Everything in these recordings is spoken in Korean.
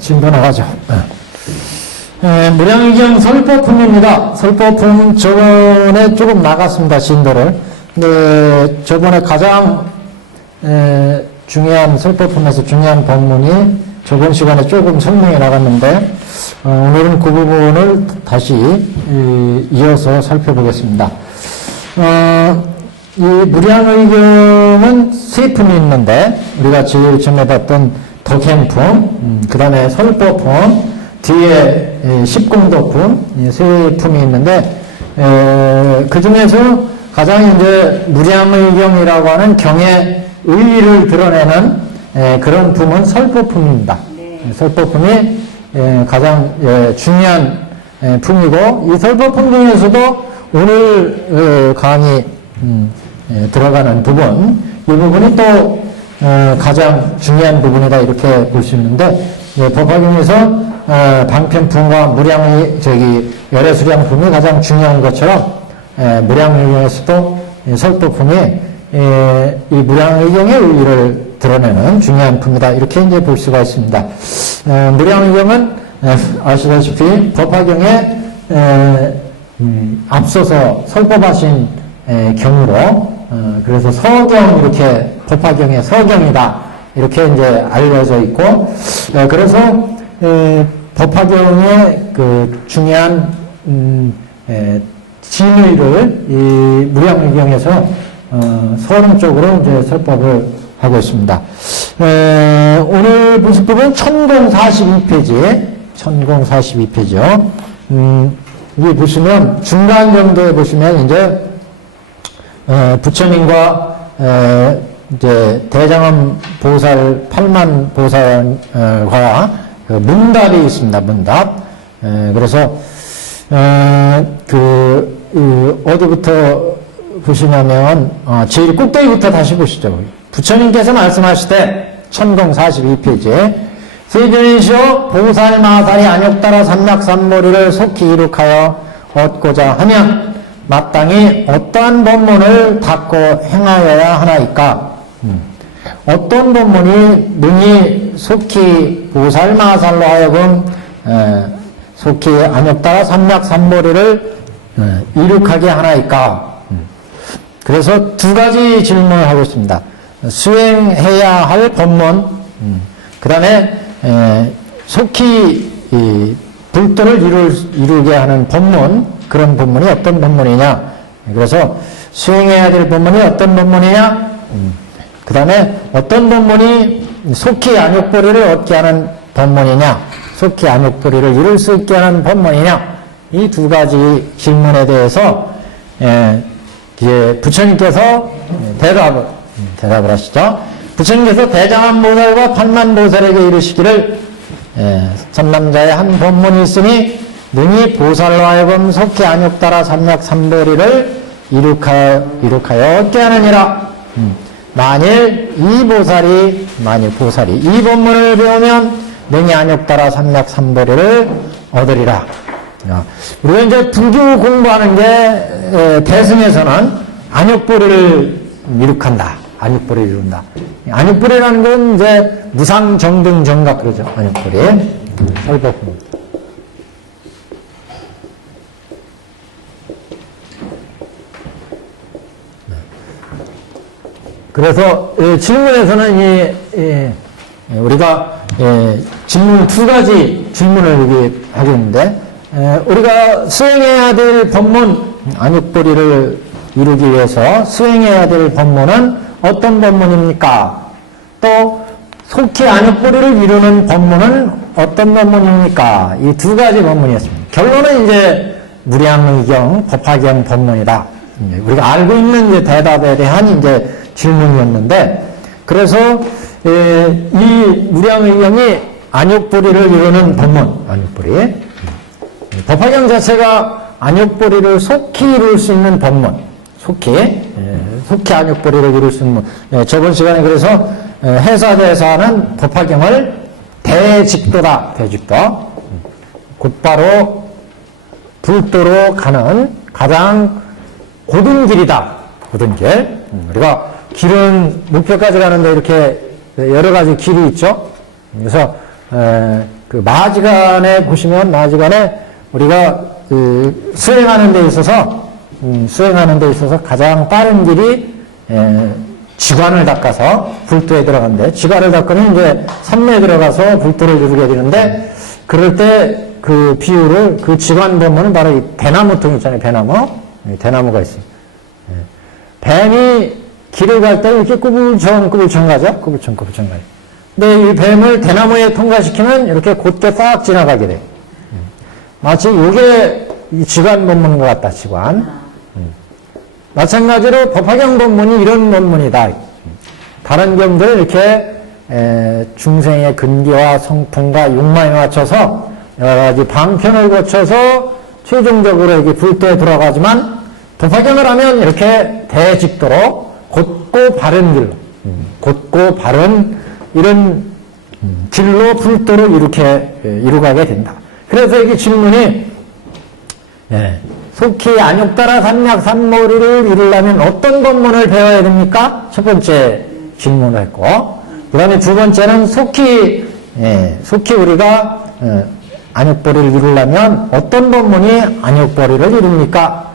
진도 나가죠. 무량의경 설법품입니다. 설법품 저번에 조금 나갔습니다. 진도를. 근데 저번에 가장 중요한 설법품에서 중요한 법문이 저번 시간에 조금 설명이 나갔는데 오늘은 그 부분을 다시 이어서 살펴보겠습니다. 이 무량의경은 세 품이 있는데 우리가 제일 처음에 봤던 덕행품, 그 다음에 설법품, 뒤에 십공덕품 세 품이 있는데 그 중에서 가장 이제 무량의경이라고 하는 경의 의의를 드러내는 그런 품은 설법품입니다. 네. 설법품이 가장 중요한 품이고 이 설법품 중에서도 오늘 강의 들어가는 부분, 이 부분이 또 가장 중요한 부분이다 이렇게 볼 수 있는데 법화경에서 방편품과 무량의 열애수량품이 가장 중요한 것처럼 무량의경에서도 설법품이 이 무량의경의 의의를 드러내는 중요한 품이다 이렇게 이제 볼 수가 있습니다. 무량의경은 아시다시피 법화경에 앞서서 설법하신 경으로 그래서 서경 이렇게 법화경의 서경이다 이렇게 이제 알려져 있고 그래서 법화경의 그 중요한 진의를 이 무량의경에서 서론 쪽으로 이제 설법을 하고 있습니다. 오늘 보실 부분 천공 42페이지요. 여기 보시면 중간 정도에 보시면 이제 부처님과 이제 대장엄 보살 8만 보살과 그 문답이 있습니다. 문답. 그래서 어디부터 보시냐면 제일 꼭대기부터 다시 보시죠. 부처님께서 말씀하시되 천공 42페이지에 세존이시오 보살마살이 안욕따라 삼락삼모리를 속히 이룩하여 얻고자 하면 마땅히 어떠한 법문을 닦고 행하여야 하나이까? 어떤 법문이 능히 속히 보살마살로 하여금 속히 안욕따라 삼락삼모리를 이룩하게 하나이까? 그래서 두 가지 질문을 하고 있습니다. 수행해야 할 법문, 그 다음에 속히 불도를 이루게 하는 법문, 그런 법문이 어떤 법문이냐. 그래서 수행해야 될 법문이 어떤 법문이냐. 그 다음에 어떤 법문이 속히 안욕보리를 얻게 하는 법문이냐. 속히 안욕보리를 이룰 수 있게 하는 법문이냐. 이 두 가지 질문에 대해서 이제 부처님께서 대답을 하시죠. 부처님께서 대장엄 보살과 8만 보살에게 이르시기를 전남자의 한 법문이 있으니 능히 보살로 하여금 속히 안욕따라 삼락삼보리를 이룩하여 얻게 하느니라. 만일 보살이 이 법문을 배우면 능히 안욕따라 삼락삼보리를 얻으리라. 우리가 이제 불교 공부하는 게 대승에서는 안욕보리를 이룩한다. 안욕보리를 이룬다. 안욕보리라는 건 이제 무상정등정각 그러죠. 안욕보리. 설법품. 그래서 질문에서는 우리가 질문 두 가지 질문을 여기 하고 있는데 우리가 수행해야 될 법문 안욕보리를 이루기 위해서 수행해야 될 법문은 어떤 법문입니까? 또 속히 안욕보리를 이루는 법문은 어떤 법문입니까? 이 두 가지 법문이었습니다. 결론은 이제 무량의경, 법화경 법문이다. 우리가 알고 있는 이제 대답에 대한 이제 질문이었는데, 그래서 이 무량의경이 안욕보리를 이루는 법문, 안욕보리. 법화경 자체가 안욕보리를 속히 이룰 수 있는 법문, 속히 안욕보리를 이룰 수 있는 법문. 저번 시간에 그래서 해사대사는 법화경을 대직도다, 대직도. 곧바로 불도로 가는 가장 고든 길이다, 고든 길. 우리가 길은 목표까지 가는데 이렇게 여러 가지 길이 있죠. 그래서 그 마지간에 보시면 마지간에 우리가 그 수행하는 데 있어서 가장 빠른 길이 지관을 닦아서 불도에 들어간대. 지관을 닦으면 이제 산매에 들어가서 불도를 이루게 되는데, 그럴 때 그 비유를, 그 지관 법문은 바로 이 대나무통 있잖아요. 대나무가 있어요. 뱀이 길을 갈 때 이렇게 꾸불청 가죠? 꾸불청 가요. 근데 이 뱀을 대나무에 통과시키면 이렇게 곧게 싹 지나가게 돼요. 마치 이게 이 지관 법문인 것 같다, 지관. 마찬가지로 법화경 법문이 이런 법문이다. 다른 경들은 이렇게 중생의 근기와 성품과 욕망에 맞춰서 여러 가지 방편을 거쳐서 최종적으로 이렇게 불도에 들어가지만, 법화경을 하면 이렇게 대직도로 곧고 바른 길로, 곧고 바른 이런 길로 불도를 이루가게 된다. 그래서 이게 질문이, 속히 안욕따라 삼략삼모리를 이루려면 어떤 법문을 배워야 됩니까? 첫 번째 질문을 했고, 그 다음에 두 번째는 속히 우리가 안욕벌이를 이루려면 어떤 법문이 안욕벌이를 이룹니까?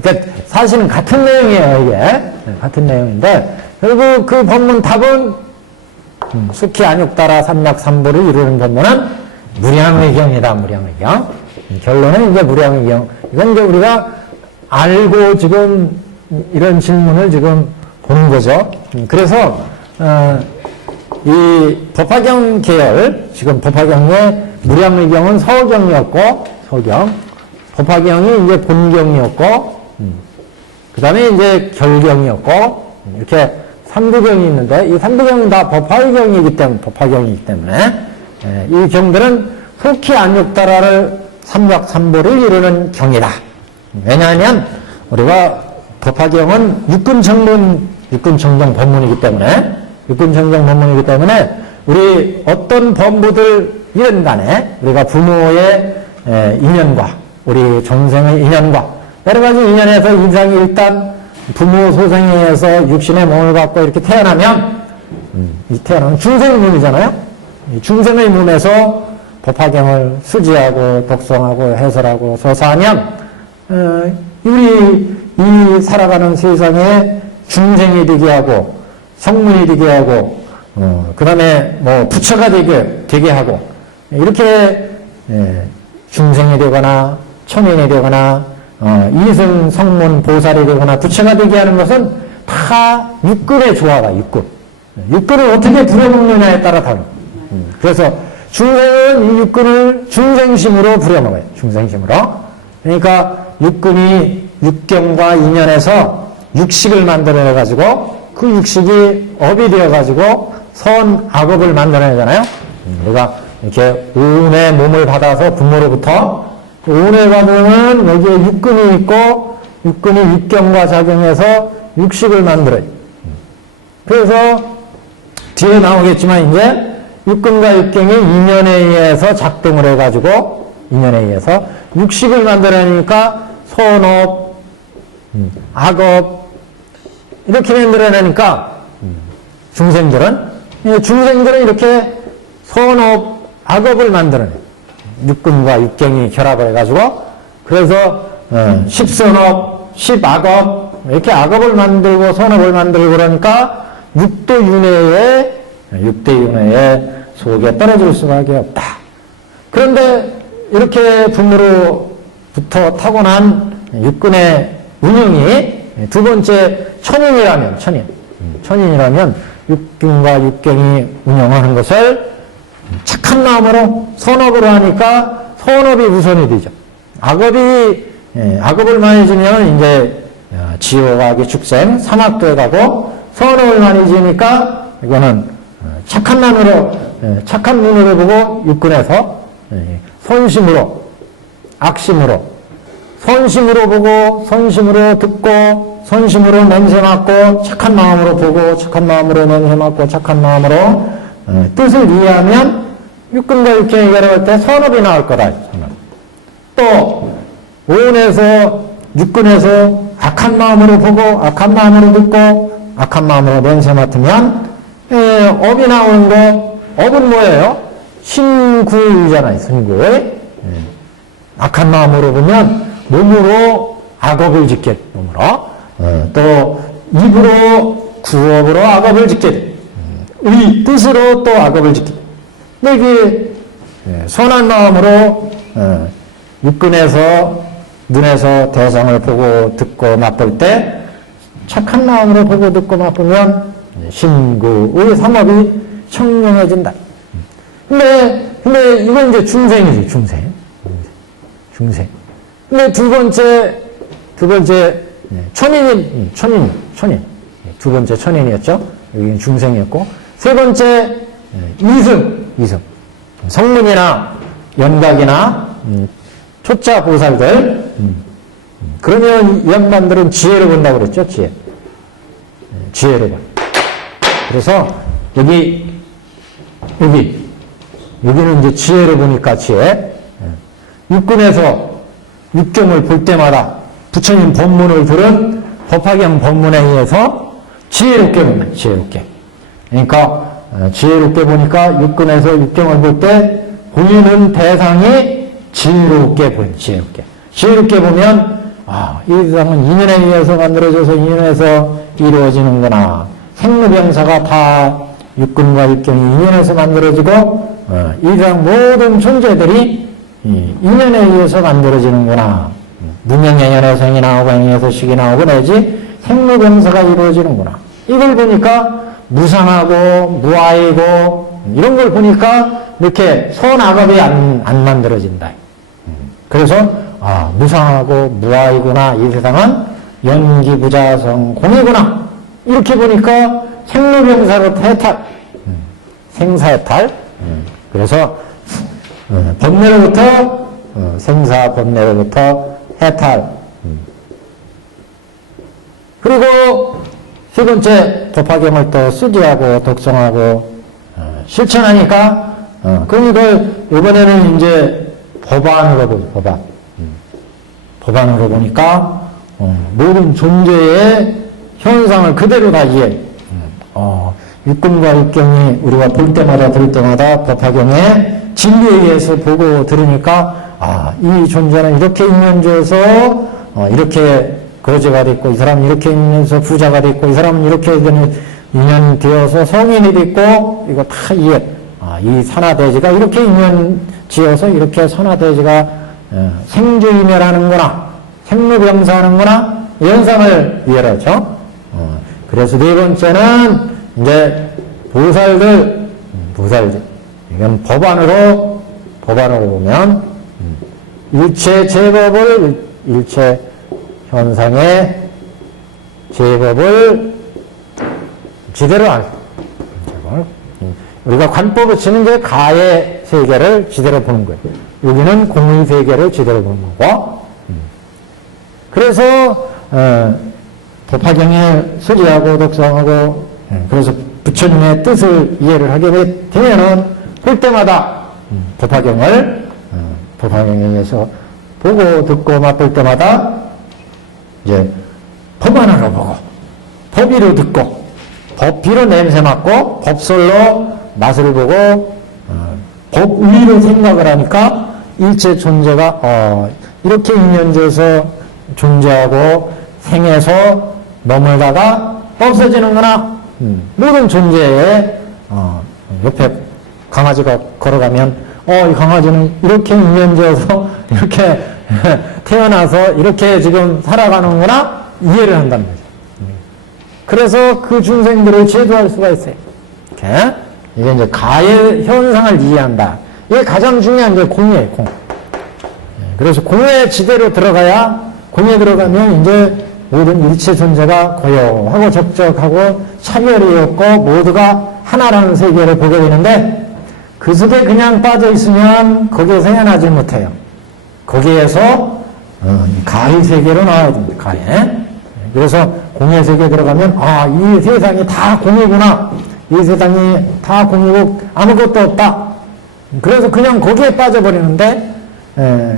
그러니까 사실은 같은 내용이에요, 이게. 같은 내용인데, 결국 그 법문 답은 속히 안욕따라 삼략삼보를 이루는 법문은 무량의경이다, 무량의경. 결론은 이제 무량의경. 이건 이제 우리가 알고 지금 이런 질문을 지금 보는 거죠. 그래서, 이 법화경 계열, 지금 법화경의 무량의경은 서경이었고, 법화경이 이제 본경이었고, 그 다음에 이제 결경이었고, 이렇게 3부경이 있는데, 이 3부경은 다 법화경이기 때문에, 이 경들은 속히 안욕따라를 삼략삼보를 이루는 경이다. 왜냐하면, 우리가 법화경은 육군정정 법문이기 때문에, 우리 어떤 법무들이든 간에, 우리가 부모의 인연과, 우리 전생의 인연과, 여러 가지 인연에서 인상이 일단 부모 소생에 의해서 육신의 몸을 갖고 이렇게 태어나면, 이 태어나면 중생의 몸이잖아요? 이 중생의 몸에서 법화경을 수지하고, 독송하고, 해설하고, 서사하면, 우리 이 살아가는 세상에 중생이 되게 하고, 성문이 되게 하고, 그 다음에 뭐 부처가 되게 하고, 이렇게, 중생이 되거나, 천인이 되거나, 이승, 성문, 보살이 되거나, 부처가 되게 하는 것은 다 육근의 조화가 육근을 어떻게 부려먹느냐에 따라 다릅니다. 그래서 중생은 이 육근을 중생심으로 부려먹어요. 중생심으로. 그러니까 육근이 육경과 인연해서 육식을 만들어내가지고, 그 육식이 업이 되어가지고 선, 악업을 만들어내잖아요. 우리가 이렇게 운의 몸을 받아서 부모로부터, 운을 받으면 여기에 육근이 있고, 육근이 육경과 작용해서 육식을 만들어요. 그래서 뒤에 나오겠지만 이제 육근과 육경이 인연에 의해서 작동을 해가지고, 인연에 의해서 육식을 만들어내니까 선업, 악업, 이렇게 만들어내니까 중생들은 이렇게 선업, 악업을 만들어내. 육근과 육경이 결합을 해가지고, 그래서 십선업, 십악업, 이렇게 악업을 만들고 선업을 만들고 그러니까 육대윤회의 속에 떨어질 수밖에 없다. 그런데 이렇게 부모로부터 타고난 육근의 운영이 두 번째 천인이라면 육균과 육경이 운영하는 것을 착한 마음으로 선업으로 하니까 선업이 우선이 되죠. 악업을 많이 지면 이제 지옥악의 축생, 사막도에 가고, 선업을 많이 지니까 이거는 착한 눈으로 보고 육근에서 선심으로, 악심으로, 선심으로 보고, 선심으로 듣고, 선심으로 냄새 맡고, 착한 마음으로 보고, 착한 마음으로 냄새 맡고, 착한 마음으로 뜻을 이해하면 육근과 육경이 결합할 때 선업이 나올 거다. 또 육근에서 악한 마음으로 보고, 악한 마음으로 듣고, 악한 마음으로 냄새 맡으면 업이 나오는 거, 업은 뭐예요? 신구이잖아요, 신구. 악한 마음으로 보면 몸으로 악업을 짓게, 몸으로. 또 입으로 구업으로 악업을 짓게 돼. 우리 뜻으로 또 악업을 짓게 돼. 근데 이게 선한 마음으로 육근에서 눈에서 대상을 보고 듣고 맛볼 때 착한 마음으로 보고 듣고 맛보면 신구의 삼업이 청명해진다. 근데 이건 이제 중생이지, 중생. 근데 두 번째 천인. 두 번째 천인이었죠. 여기는 중생이었고. 세 번째 이승. 성문이나 연각이나 초자 보살들. 그러면 이 양반들은 지혜를 본다고 그랬죠, 지혜를 봐. 그래서 여기는 이제 지혜를 보니까 지혜. 육근에서 육경을 볼 때마다 부처님 법문을 들은 법화경 법문에 의해서 지혜롭게 본다, 지혜롭게. 그러니까 지혜롭게 보니까 육근에서 육경을 볼 때 보이는 대상이 지혜롭게 보인다, 지혜롭게 보면 이 세상은 인연에 의해서 만들어져서 인연에서 이루어지는구나. 생로병사가 다 육근과 육경이 인연에서 만들어지고 이 세상 모든 존재들이 인연에 의해서 만들어지는구나. 무명의 연에서 행이 나오고 행에서 식이 나오고 내지 생로병사가 이루어지는구나. 이걸 보니까 무상하고 무아이고 이런 걸 보니까 이렇게 선악업이 안 만들어진다. 그래서 무상하고 무아이구나. 이 세상은 연기부자성 공이구나. 이렇게 보니까 생로병사로 해탈, 생사해탈. 그래서 번뇌로부터 생사 번뇌로부터 해탈. 그리고 세 번째 법화경을 또 수지하고 독성하고 실천하니까 그럼 이걸 이번에는 이제 법안으로 보죠. 법안으로 보니까 모든 존재의 현상을 그대로 다 이해. 육근과 육경이 우리가 볼 때마다 들을 때마다 법화경에 진리에 의해서 보고 들으니까 이 존재는 이렇게 인연주어서 이렇게 거제가 됐고, 이 사람은 이렇게 인연에서 부자가 됐고, 이 사람은 이렇게 인연 되어서 성인이 됐고, 이거 다 이해. 이 산하대지가 이렇게 인연 지어서 이렇게 산하대지가 생주이멸하는구나, 생로병사하는구나, 이 현상을 이해를 하죠. 그래서 네 번째는 이제 보살들. 이건 법안으로 보면 일체 제법을, 일체 현상의 제법을 지대로 알. 우리가 관법을 치는 게 가의 세계를 지대로 보는 거예요. 여기는 공의 세계를 지대로 보는 거고. 그래서 법화경에 수지하고 독성하고, 그래서 부처님의 뜻을 이해를 하게 되면은 볼 때마다 법화경에 의해서 보고 듣고 맛볼 때마다 이제 법안으로 보고, 법위로 듣고, 법비로 냄새 맡고, 법설로 맛을 보고, 법위로 생각을 하니까 일체 존재가 이렇게 인연져서 존재하고 생해서 머물다가 없어지는구나. 모든 존재의 옆에 강아지가 걸어가면 이 강아지는 이렇게 인연져서 이렇게 태어나서 이렇게 지금 살아가는구나, 이해를 한다는 거죠. 그래서 그 중생들을 제도할 수가 있어요. 이렇게. 이게 이제 가의 현상을 이해한다. 이게 가장 중요한 게 공이에요, 공. 그래서 공의 지대로 들어가야, 공에 들어가면 이제 모든 일체 존재가 고요하고 적적하고 차별이 없고 모두가 하나라는 세계를 보게 되는데, 그 속에 그냥 빠져 있으면 거기에서 헤어나지 못해요. 거기에서 가의 세계로 나와야 됩니다. 가에. 그래서 공의 세계에 들어가면 이 세상이 다 공이구나. 이 세상이 다 공이고 아무것도 없다. 그래서 그냥 거기에 빠져버리는데,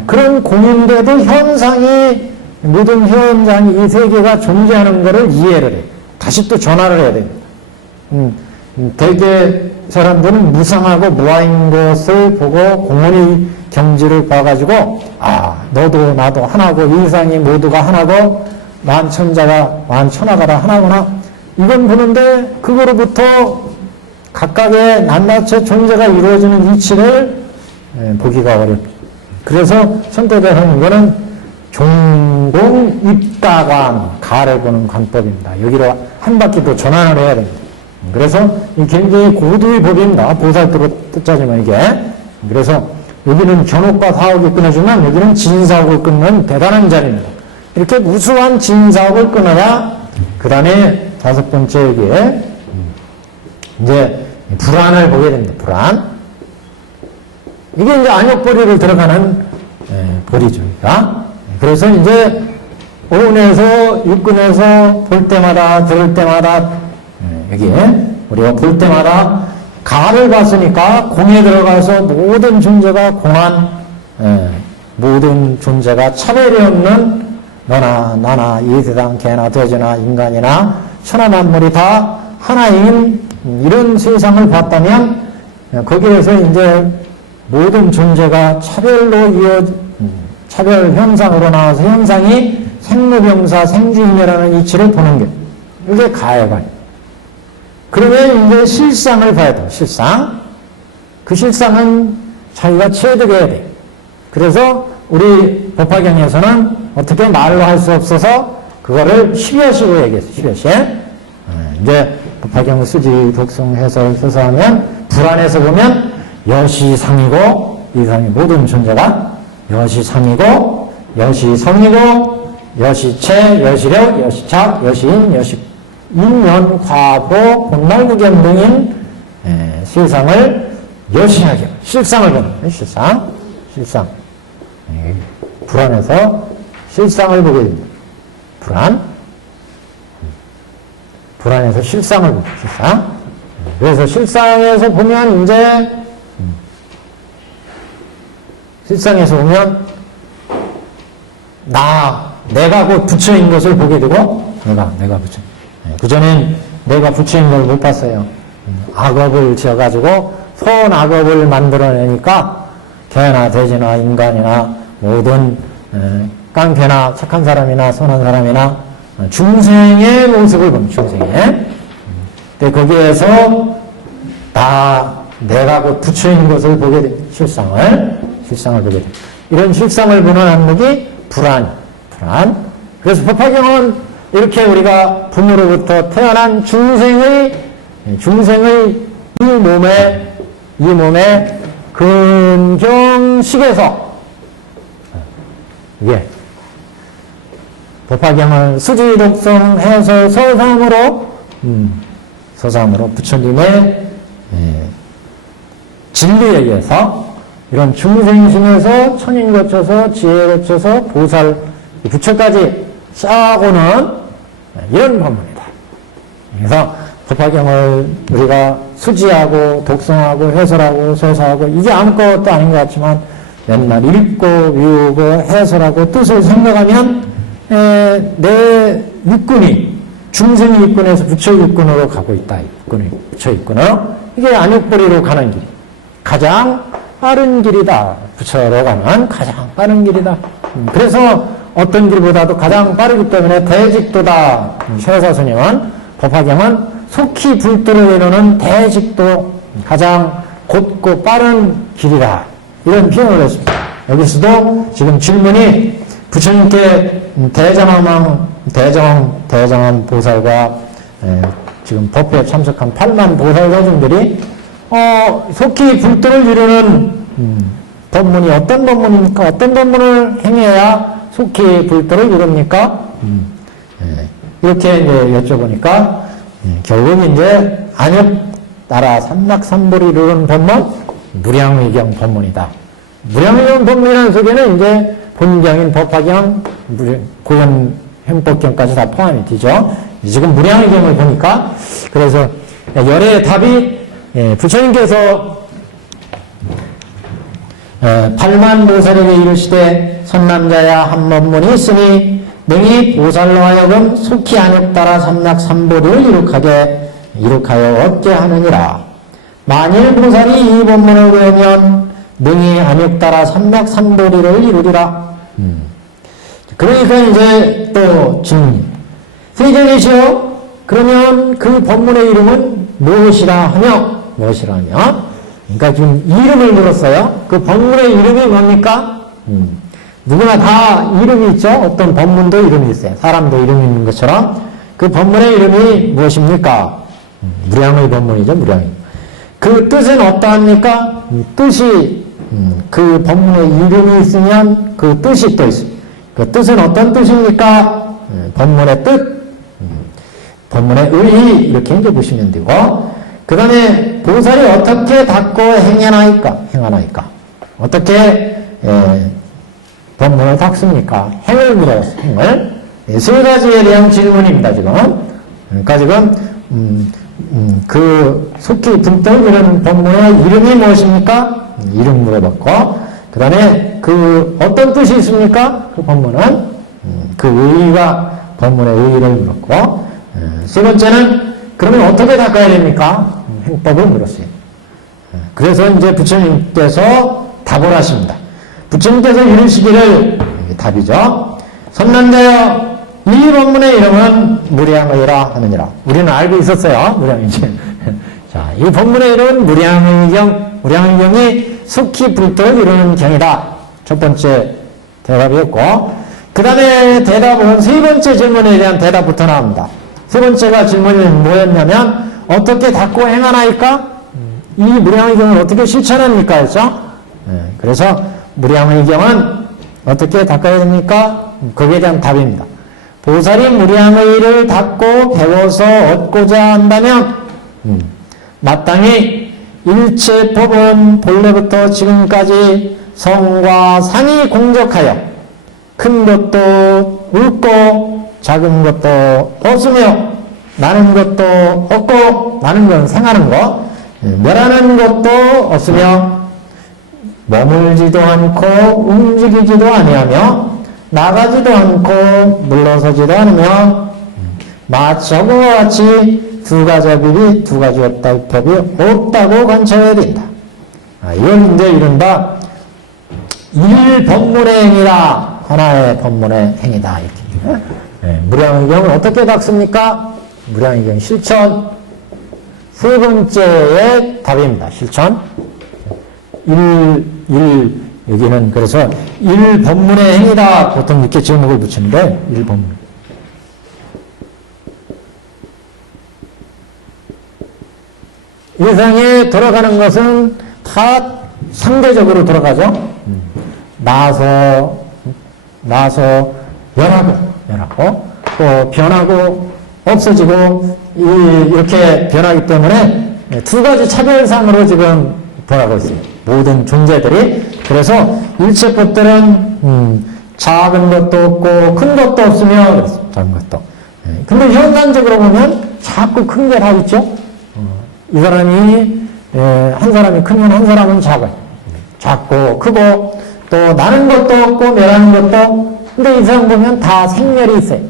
그런 공인데도 현상이, 모든 현상이 이 세계가 존재하는 것을 이해를 해요. 다시 또 전화를 해야 됩니다. 대개 사람들은 무상하고 무아인 것을 보고 공원의 경지를 봐가지고 너도 나도 하나고 이상이 모두가 하나고 만천자가 만천하가 다 하나구나 이건 보는데 그거로부터 각각의 낱낱이 존재가 이루어지는 이치를 보기가 어렵죠. 그래서 선도자 하는 이거는 종공입다관 가를 보는 관법입니다. 여기로 한 바퀴 더 전환을 해야 됩니다. 그래서 이 굉장히 고도의 법입니다. 보살도로 뜻하지만 이게. 그래서 여기는 견옥과 사옥이 끊어지만 여기는 진사옥을 끊는 대단한 자리입니다. 이렇게 우수한 진사옥을 끊어야 그 다음에 다섯 번째 여기에 이제 불안을 보게 됩니다. 불안. 이게 이제 안욕보리를 들어가는 보리죠. 그러니까. 그래서 이제 오운에서 육근에서 볼 때마다 들을 때마다 여기에 우리가 볼 때마다 가를 봤으니까 공에 들어가서 모든 존재가 공한 모든 존재가 차별이 없는 너나 나나 이 세상 개나 돼지나 인간이나 천하만물이 다 하나인 이런 세상을 봤다면 거기에서 이제 모든 존재가 차별로 차별 현상으로 나와서 현상이 생로병사 생주인이라는 이치를 보는 게 이게 가해관. 그러면 이제 실상을 봐야 돼요. 실상. 그 실상은 자기가 체득해야 돼요. 그래서 우리 법화경에서는 어떻게 말로 할 수 없어서 그거를 십여시로 얘기했어요. 십여시. 이제 법화경 수지 독성 해설 서서하면 불안에서 보면 여시상이고 이상이 모든 존재가 여시상이고 여시성이고 여시체 여시력 여시착 여시인 여시인연 과보 본말구견 등인 실상을 여시하게 실상을 보는 실상 불안에서 실상을 보게 됩니다. 불안에서 실상을 보고 실상. 그래서 실상에서 보면 이제 실상에서 보면 내가 곧 부처인 것을 보게 되고 내가 부처. 그전엔 내가 부처인 걸 못 봤어요. 악업을 지어가지고 선악업을 만들어내니까 개나 돼지나 인간이나 모든 깡패나 착한 사람이나 선한 사람이나 중생의 모습을 보는 중생의. 근데 거기에서 내가 곧 부처인 것을 보게 됩니다. 실상을 보게 됩니다. 이런 실상을 보는 안목이 불안. 그래서 법화경은 이렇게 우리가 부모로부터 태어난 중생의 이 몸의 근경식에서 이게 법화경을 수지 독성 해서 서삼으로 부처님의 진리에 의해서 이런 중생심에서 천인 거쳐서 지혜 거쳐서 보살 부처까지 쌓아오는 이런 법문이다. 그래서 법화경을 우리가 수지하고 독성하고 해설하고 서사하고 이게 아무것도 아닌 것 같지만 맨날 읽고 외우고 해설하고 뜻을 생각하면 내 육군이 중생의 육군에서 부처 육군으로 가고 있다. 부처 육군으로. 이게 안욕보리로 가는 길. 가장 빠른 길이다. 부처로 가는 가장 빠른 길이다. 그래서 어떤 길보다도 가장 빠르기 때문에 대직도다. 최사스님은 법화경은 속히 불도를 이루는 대직도 가장 곧고 빠른 길이다. 이런 표현을 했습니다. 여기서도 지금 질문이 부처님께 대장암 보살과 지금 법회에 참석한 8만 보살자중들이 속히 불도를 이루는 법문이 어떤 법문입니까? 어떤 법문을 행해야 속히 불도를 이룹니까? 이렇게 이제 여쭤보니까 결국 이제 안욕 나라 삼락삼보를 이루는 법문 무량의경 법문이다. 무량의경 법문이라는 속에는 이제 본경인 법화경, 고연 행법경까지 다 포함이 되죠. 지금 무량의경을 보니까 그래서 열의 답이 부처님께서 8만 보살에게 이르시되 선남자야 한 법문이 있으니 능히 보살로 하여금 속히 안욕 따라 삼락삼보리를 이룩하게 이룩하여 얻게 하느니라. 만일 보살이 이 법문을 외우면 능히 안욕따라 삼맥삼도리를 이루리라. 그러니까 이제 또 질문. 세계계시오. 그러면 그 법문의 이름은 무엇이라 하며? 무엇이라 하며? 그러니까 지금 이름을 물었어요. 그 법문의 이름이 뭡니까? 누구나 다 이름이 있죠. 어떤 법문도 이름이 있어요. 사람도 이름이 있는 것처럼 그 법문의 이름이 무엇입니까? 무량의 법문이죠. 무량의. 그 뜻은 어떠합니까? 뜻이 그 법문의 이름이 있으면 그 뜻이 또 있어요. 그 뜻은 어떤 뜻입니까? 법문의 뜻, 법문의 의의 이렇게 이제 보시면 되고 그 다음에 보살이 어떻게 닦고 행하나이까? 어떻게 법문을 닦습니까? 행을 물어요. 행을. 세 가지에 대한 질문입니다. 지금. 그러니까 지금 그 속히 분떡 이런 법문의 이름이 무엇입니까? 이름 물어봤고 그 다음에 그 어떤 뜻이 있습니까? 그 법문은 그 의의가 법문의 의의를 물었고 세 번째는 그러면 어떻게 닦아야 됩니까? 행법을 물었어요. 그래서 이제 부처님께서 답을 하십니다. 부처님께서 이르시기를 답이죠. 선난자여 이 법문의 이름은 무량의라 하느니라. 우리는 알고 있었어요. 무량의경. 자, 이 법문의 이름은 무량의경. 무량의경이 속히 불떡 이루는 경이다. 첫 번째 대답이었고 그 다음에 대답은 세 번째 질문에 대한 대답부터 나옵니다. 세 번째가 질문이 뭐였냐면 어떻게 닦고 행하나이까? 이 무량의경을 어떻게 실천합니까? 했죠? 그래서 무량의경은 어떻게 닦아야 됩니까? 거기에 대한 답입니다. 보살이 무량의를 닦고 배워서 얻고자 한다면 마땅히 일체 법은 본래부터 지금까지 성과 상이 공적하여 큰 것도 없고 작은 것도 없으며 나는 것도 없고 나는 건 생하는 것 멸하는 것도 없으며 머물지도 않고 움직이지도 아니하며 나가지도 않고 물러서지도 않으며 마치 저거와 같이 두 가지 법이 두 가지 없다 법이 없다고 관찰해야 된다. 이건 이제 이른바 일법문의 행이라 하나의 법문의 행이다. 이렇게. 무량의경은 어떻게 닦습니까? 무량의경 실천 세 번째의 답입니다. 실천 여기는 그래서 일법문의 행이다 보통 이렇게 제목을 붙이는데 일법문 세상에 돌아가는 것은 다 상대적으로 돌아가죠. 나서 변하고 또 변하고 없어지고 이렇게 변하기 때문에 두 가지 차별상으로 지금 돌아가고 있어요. 모든 존재들이. 그래서 일체법들은 작은 것도 없고 큰 것도 없으며 작은 것도. 근데 현상적으로 보면 자꾸 큰 게 다 있죠. 이 사람이 한 사람이 크면 한 사람은 작고 크고 또 나는 것도 없고 멸하는 것도. 근데 이 사람 보면 다 생멸이 있어요.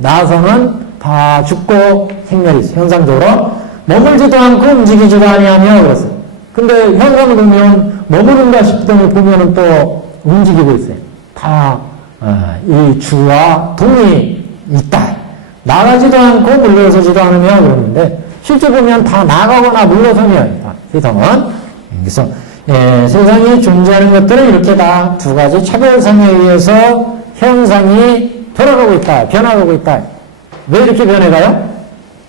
나서는 다 죽고 생멸이 있어요. 현상적으로 머물지도 않고 움직이지도 아니하며 그랬어요. 근데 현상을 보면 머무른가 싶더니 보면은 또 움직이고 있어요. 다 이 주와 동이 있다. 나가지도 않고 물러서지도 않으며 그러는데 실제 보면 다 나가거나 물러서며 있다. 세상은. 그래서 세상에 존재하는 것들은 이렇게 다 두 가지 차별상에 의해서 현상이 돌아가고 있다. 변화하고 있다. 왜 이렇게 변해가요?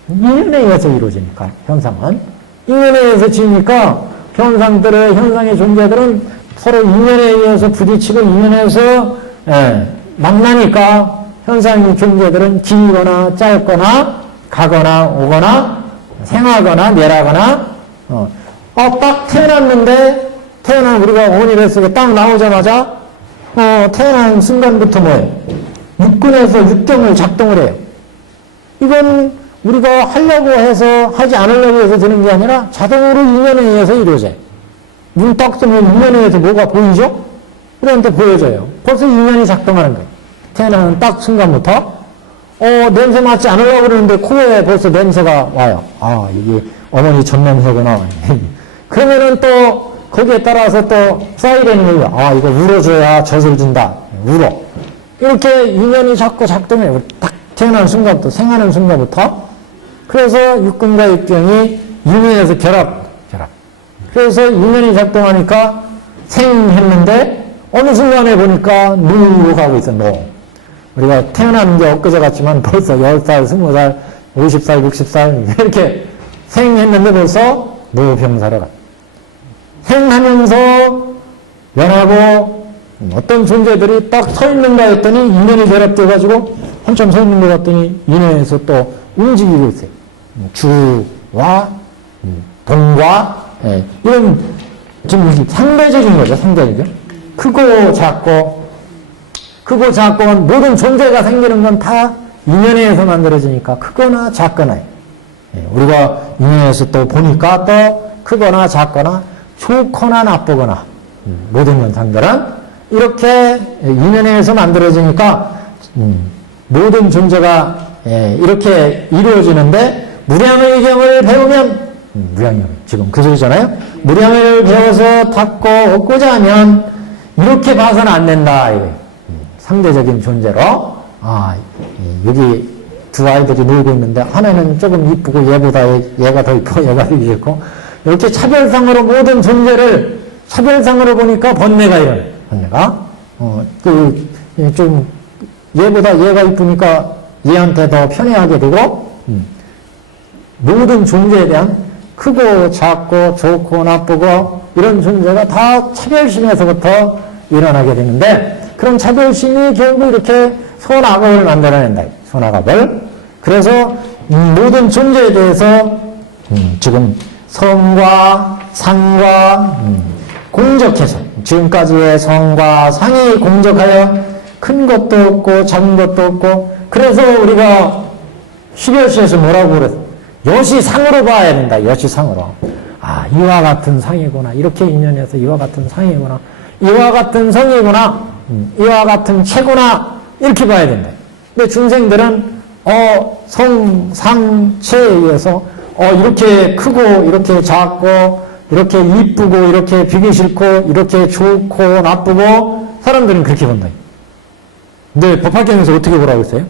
인연에 의해서 이루어지니까 현상은. 인연에 의해서 지니까 현상의 존재들은 서로 인연에 의해서 부딪히고 인연에 의해서 만나니까 현상의 존재들은 길거나 짧거나 가거나 오거나 생하거나 멸하거나 딱 태어났는데 우리가 어머니 뱃속에 딱 나오자마자 태어난 순간부터 뭐예요? 육근에서 육경을 작동을 해요. 이건 우리가 하려고 해서 하지 않으려고 해서 되는 게 아니라 자동으로 인연에 의해서 이루어져요. 눈 딱 뜨면 인연에 의해서 뭐가 보이죠? 우리한테 보여져요. 벌써 인연이 작동하는 거예요. 태어나는 딱 순간부터 냄새 맡지 않으려고 그러는데 코에 벌써 냄새가 와요. 아, 이게 어머니 전 냄새구나. 그러면은 또 거기에 따라서 또 사이렌이 울려. 아, 이거 울어줘야 젖을 준다. 울어. 이렇게 인연이 자꾸 작동해요. 딱 태어난 순간부터, 생하는 순간부터. 그래서 육근과 육경이 인연에서 결합. 그래서 인연이 작동하니까 생했는데 어느 순간에 보니까 노로 가고 있어, 노. 우리가 태어나는 게 엊그제 같지만 벌써 10살, 20살, 50살, 60살 이렇게 생했는데 벌써 노병사로 가. 생하면서 변하고 어떤 존재들이 딱 서 있는가 했더니 인연이 결합돼가지고 한참 서 있는 것 같더니 인연에서 또 움직이고 있어요. 주와 동과 이런 좀 상대적인 거죠. 상대적인. 크고 작고 모든 존재가 생기는 건 다 인연에 의해서 만들어지니까 크거나 작거나 우리가 인연에서 또 보니까 또 크거나 작거나 좋거나 나쁘거나 모든 현상들은 이렇게 인연에 의해서 만들어지니까 모든 존재가 이렇게 이루어지는데 무량의 경을 배우면 무량의 지금 그 소리잖아요. 무량을 배워서 닦고 얻고자 하면 이렇게 봐서는 안 된다. 상대적인 존재로 여기 두 아이들이 놀고 있는데 하나는 조금 이쁘고 얘보다 얘가 더 이쁘고 얘가 더 이쁘고 이렇게 차별상으로 모든 존재를 차별상으로 보니까 번뇌가 일어나요. 번뇌가 좀 얘보다 얘가 이쁘니까 얘한테 더 편애하게 되고 모든 존재에 대한 크고 작고 좋고 나쁘고 이런 존재가 다 차별심에서부터 일어나게 되는데 그런 차별심이 결국 이렇게 선악을 만들어낸다. 선악을. 그래서 모든 존재에 대해서 지금 성과 상과 공적해서 지금까지의 성과 상이 공적하여 큰 것도 없고 작은 것도 없고 그래서 우리가 12월시에서 뭐라고 그랬어? 여시상으로 봐야 된다. 여시상으로. 아, 이와 같은 상이구나. 이렇게 인연해서 이와 같은 상이구나. 이와 같은 성이구나. 이와 같은 체구나. 이렇게 봐야 된다. 근데 중생들은 성, 상, 체에 의해서 이렇게 크고 이렇게 작고 이렇게 이쁘고 이렇게 비기 싫고 이렇게 좋고 나쁘고 사람들은 그렇게 본다. 근데 법화경에서 어떻게 보라고 했어요?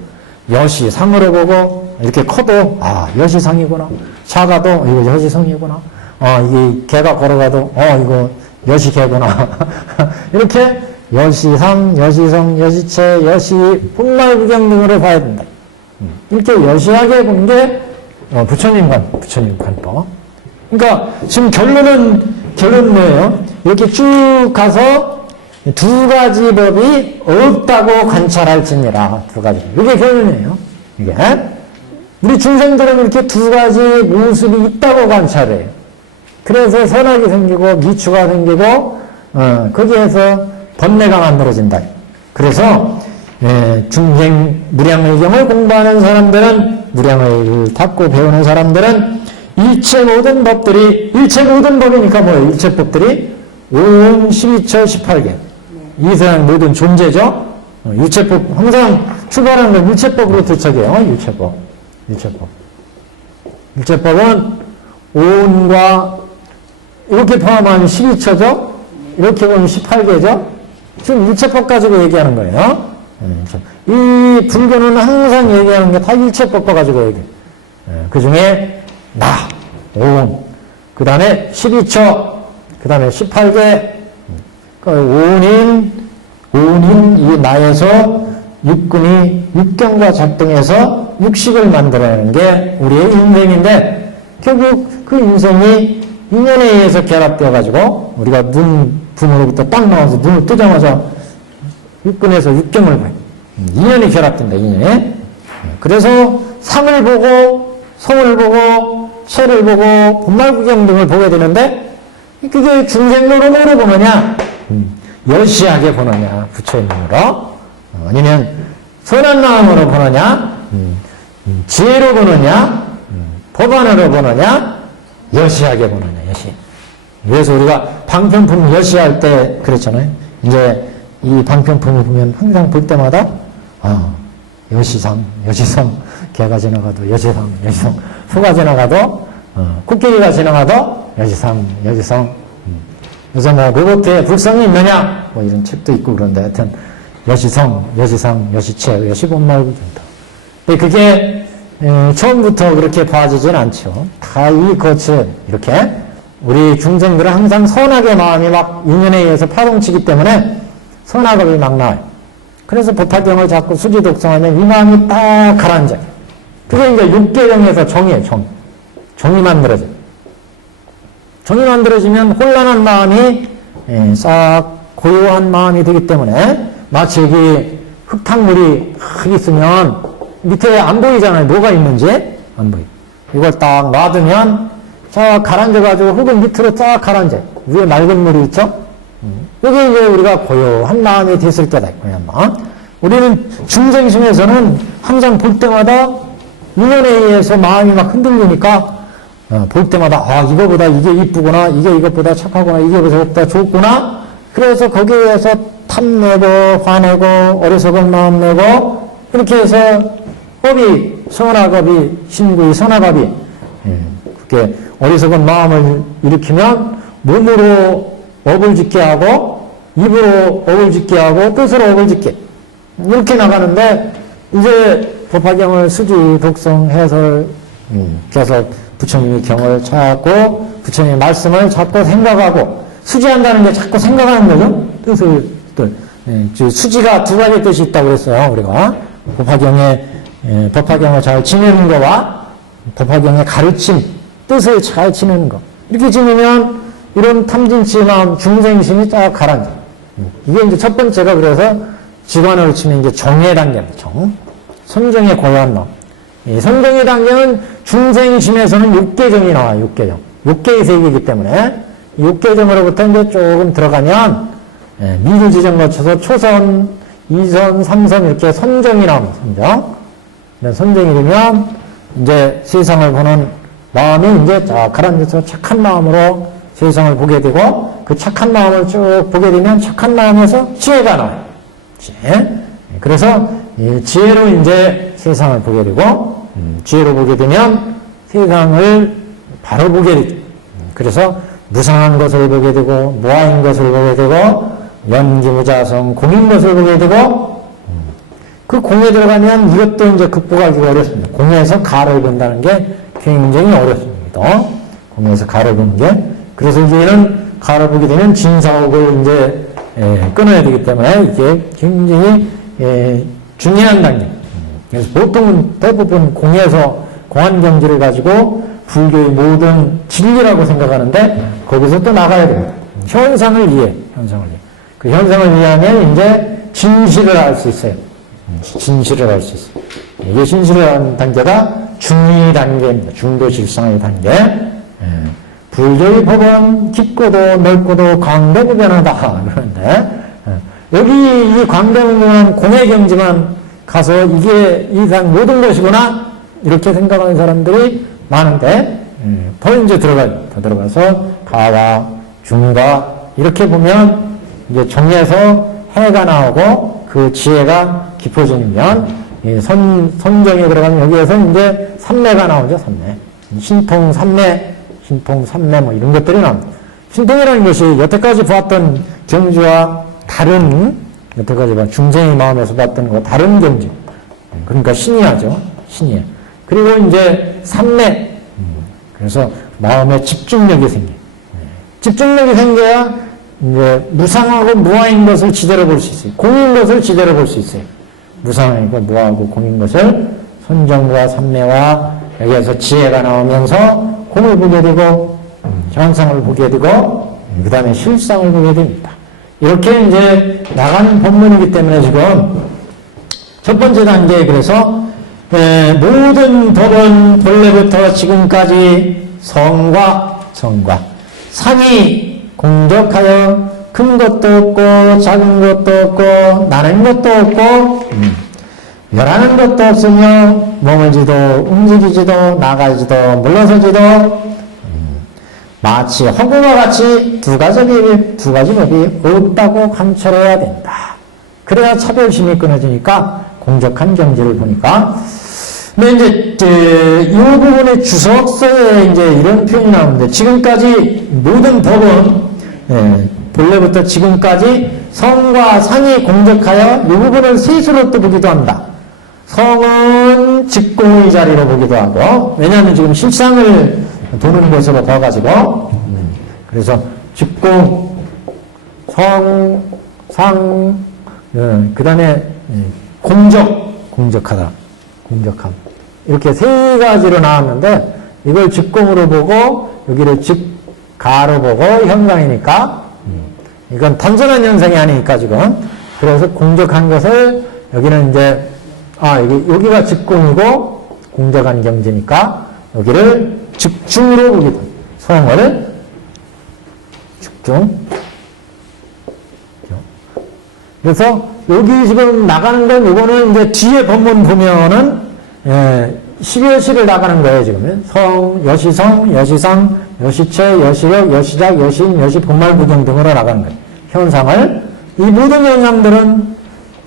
여시상으로 보고 이렇게 커도 여시상이구나. 작아도 이거 여시성이구나. 이게 개가 걸어가도 이거 여시개구나. 이렇게 여시상, 여시성, 여시체, 여시 분말구경 등으로 봐야 된다. 이렇게 여시하게 본 게 부처님 관법. 그러니까 지금 결론은 뭐예요? 이렇게 쭉 가서 두 가지 법이 없다고 관찰할지니라. 두 가지. 이게 결론이에요. 이게. 우리 중생들은 이렇게 두 가지 모습이 있다고 관찰해요. 그래서 선악이 생기고 미추가 생기고 거기에서 번뇌가 만들어진다. 그래서 중생 무량의 경을 공부하는 사람들은 무량의를 닦고 배우는 사람들은 일체 모든 법이니까 뭐예요? 일체 법들이 5온 12처 18개 이 세상 모든 존재죠. 일체법 항상 출발하는 건 일체법으로 들척해요. 일체법은 5온과 이렇게 포함하면 12처죠. 이렇게 보면 18개죠. 지금 일체법 가지고 얘기하는 거예요. 이 불교는 항상 얘기하는 게 다 일체법과 가지고 얘기해요. 그 중에 나, 5온, 그 다음에 12처, 그 다음에 18개, 5온인 이 나에서 육경과 작동해서 육식을 만들어내는 게 우리의 인생인데 결국 그 인생이 인연에 의해서 결합되어가지고 우리가 부모로부터 딱 나와서 눈을 뜨자마자 육근에서 육경을 봐요. 인연이 결합된다. 인연에. 그래서 상을 보고 성을 보고 체를 보고 본말구경 등을 보게 되는데 그게 중생으로 뭐로 보느냐 여시하게 보느냐 부처님으로 아니면 선한 마음으로 보느냐 지혜로 보느냐 법안으로 보느냐 여시하게 보느냐 여시. 그래서 우리가 방편품 여시할 때 그랬잖아요. 이제 이 방편품을 보면 항상 볼 때마다 여시상, 여시성, 개가 지나가도 여시상, 여시성, 소가 지나가도, 코끼리가 지나가도 여시상, 여시성. 그래서 뭐, 로봇에 불성이 있느냐? 뭐 이런 책도 있고 그런데 하여튼, 여시성, 여시상, 여시체, 여시본말구준다. 근데 그게, 처음부터 그렇게 봐지진 않죠. 다 이 거치, 이렇게, 우리 중생들은 항상 선악의 마음이 막 인연에 의해서 파동치기 때문에 선악업이 막 나와요. 그래서 법화경을 자꾸 수지독성하면 이 마음이 딱 가라앉아요. 그게 이제 육계정에서 정이에요, 정. 정이 만들어져요. 정이 만들어지면 혼란한 마음이 싹 고요한 마음이 되기 때문에 마치 여기 흙탕물이 막 있으면 밑에 안 보이잖아요. 뭐가 있는지 안 보여요. 이걸 딱 놔두면 쫙 가라앉아가지고 흙은 밑으로 쫙 가라앉아요. 위에 맑은 물이 있죠? 여기 이제 우리가 고요한 마음이 됐을 때다. 고요한 마음. 우리는 중생심에서는 항상 볼 때마다 인연에 의해서 마음이 막 흔들리니까 볼 때마다 아 이거보다 이게 이쁘구나, 이게 이것보다 착하구나, 이게 이것보다 좋구나. 그래서 거기에서 탐내고 화내고 어리석은 마음 내고 이렇게 해서 업이 선악업이 신구의 선악업이 그렇게 어리석은 마음을 일으키면 몸으로 업을 짓게 하고 입으로 업을 짓게 하고 뜻으로 업을 짓게 이렇게 나가는데 이제 법화경을 수지 독성 해설 그래서 부처님의 경을 찾고 부처님의 말씀을 자꾸 생각하고 수지한다는 게 자꾸 생각하는 거죠. 뜻을 수지가 두 가지 뜻이 있다고 그랬어요. 우리가 법화경을 잘 지내는 거와 법화경의 가르침 뜻을 잘 지내는 거 이렇게 지내면 이런 탐진치 마음 중생심이 딱 가라앉아. 이게 이제 첫 번째가 그래서 직관을 치면 이제 정의 단계입니다. 정. 선정의 고요한 마음. 이 선정의 단계는 중생심에서는 육계정이 나와요. 육계정. 육계의 세계이기 때문에 육계정으로부터 이제 조금 들어가면 미르지정 거쳐서 초선, 2선, 3선 이렇게 선정이 나옵니다. 선정. 선정이 되면 이제 세상을 보는 마음이 이제 쫙 가라앉아서 착한 마음으로 세상을 보게 되고 그 착한 마음을 쭉 보게 되면 착한 마음에서 지혜가 나와요. 지혜. 그래서 지혜로 이제 세상을 보게 되고 지혜로 보게 되면 세상을 바로 보게 되죠. 그래서 무상한 것을 보게 되고 무아인 것을 보게 되고 연기무자성 공인 것을 보게 되고 그 공에 들어가면 이것도 이제 극복하기가 어렵습니다. 공에서 가를 본다는 게 굉장히 어렵습니다. 공에서 가를 보는 게 그래서 이제는 가를 보게 되면 진사옥을 이제 끊어야 되기 때문에 이게 굉장히 중요한 단계. 그래서 보통 대부분 공에서 공안경지를 가지고 불교의 모든 진리라고 생각하는데 거기서 또 나가야 됩니다. 현상을 이해. 그 현상을 이해하면 이제 진실을 알 수 있어요. 진실을 알 수 있어요. 이게 진실을 하는 단계가 중위 단계입니다. 중도실상의 단계. 불교의 법은 깊고도 넓고도 광대무변하다 그러는데 여기 이 광대무변한 공의 경지만 가서 이게 이상 모든 것이구나 이렇게 생각하는 사람들이 많은데 더 이제 들어가요. 더 들어가서 가와 중과 이렇게 보면 이제 정에서 해가 나오고 그 지혜가 깊어지면 선정에 들어가면 여기에서 이제 삼매가 나오죠. 삼매. 신통 삼매 뭐 이런 것들이 나옵니다. 신통이라는 것이 여태까지 보았던 경지와 다른 여태까지 봐 중생의 마음에서 봤던 거 다른 경지. 그러니까 신이하죠. 신이야. 그리고 이제 삼매. 그래서 마음에 집중력이 생겨요. 집중력이 생겨야 이제 무상하고 무아인 것을 지대로 볼 수 있어요. 공인 것을 지대로 볼 수 있어요. 무상하고 무아하고 공인 것을 선정과 삼매와 여기에서 지혜가 나오면서 공을 보게 되고 현상을 보게 되고 그 다음에 실상을 보게 됩니다. 이렇게 이제 나가는 법문이기 때문에 지금 첫 번째 단계에 그래서 모든 법은 본래부터 지금까지 성과 상이 공적하여 큰 것도 없고 작은 것도 없고 나는 것도 없고 멸하는 것도 없으며 머물지도 움직이지도 나가지도 물러서지도 마치 허구와 같이 두 가지 법이 없다고 감찰해야 된다. 그래야 차별심이 끊어지니까 공적한 경지를 보니까. 근데 이제, 이 부분의 주석서에 이제 이런 표현이 나오는데, 지금까지 모든 법은, 본래부터 지금까지 성과 상이 공적하여 이 부분을 셋으로 또 보기도 한다. 성은 직공의 자리로 보기도 하고, 왜냐하면 지금 실상을 도는 것으로 봐가지고, 그래서 직공, 성, 상, 그 다음에 공적하다. 공적함. 이렇게 세 가지로 나왔는데, 이걸 직공으로 보고, 여기를 직가로 보고, 현상이니까, 이건 단순한 현상이 아니니까, 지금. 그래서 공적한 것을, 여기는 이제, 여기가 직공이고, 공적한 경지니까, 여기를 직중으로 보기도. 성을 직중. 그래서 여기 지금 나가는 건 이거는 이제 뒤에 본문 보면은 12여시를 나가는 거예요 지금. 성, 여시성, 여시상, 여시체, 여시력, 여시작, 여신, 여시본말부경 등으로 나가는 거예요. 현상을. 이 모든 현상들은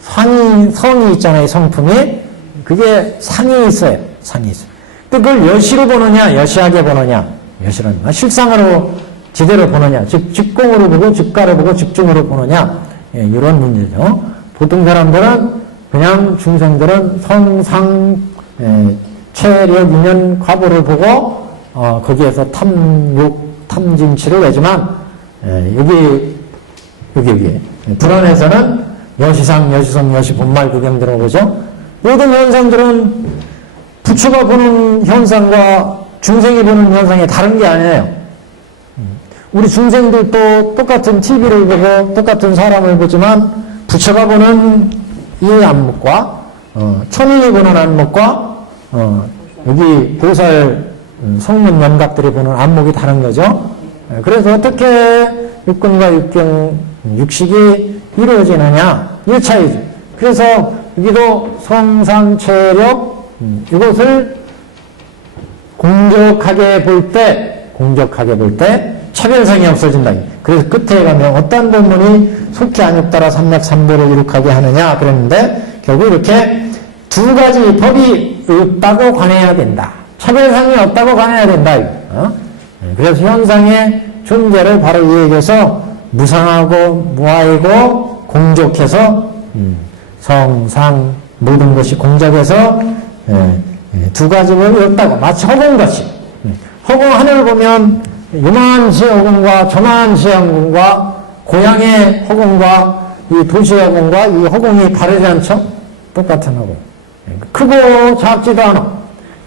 성이 있잖아요. 성품이. 그게 상이 있어요. 상이 있어요. 근데 그걸 여시로 보느냐 여시하게 보느냐 여시로 실상으로 제대로 보느냐 즉 직공으로 보고 직가로 보고 직중으로 보느냐 이런 문제죠. 보통 사람들은 그냥 중생들은 성상 체력 인연 과보를 보고 거기에서 탐진치를 내지만 여기 불안에서는 여시상 여시성 여시본말 구경 들어보죠. 모든 현상들은 부처가 보는 현상과 중생이 보는 현상이 다른 게 아니에요. 우리 중생들도 똑같은 TV를 보고 똑같은 사람을 보지만 부처가 보는 이 안목과 천인이 보는 안목과 여기 보살 성문 연각들이 보는 안목이 다른 거죠. 그래서 어떻게 육근과 육경, 육식이 이루어지느냐 이 차이죠. 그래서 여기도 성상, 체력 이것을 공적하게 볼 때 차별상이 없어진다. 그래서 끝에 가면 어떤 본문이 속히 안욕따라 삼맥삼보를 이룩하게 하느냐 그랬는데 결국 이렇게 두 가지 법이 없다고 관해야 된다. 차별상이 없다고 관해야 된다. 그래서 현상의 존재를 바로 이 얘기해서 무상하고 무아이고 공적해서 성상 모든 것이 공적해서 두 가지 법이 없다고 마치 허공같이 허공 하늘을 보면 요만한 지의 허공과 저만한 지의 허공과 고향의 허공과 이 도시의 허공과 이 허공이 다르지 않죠? 똑같은 허공. 크고 작지도 않아.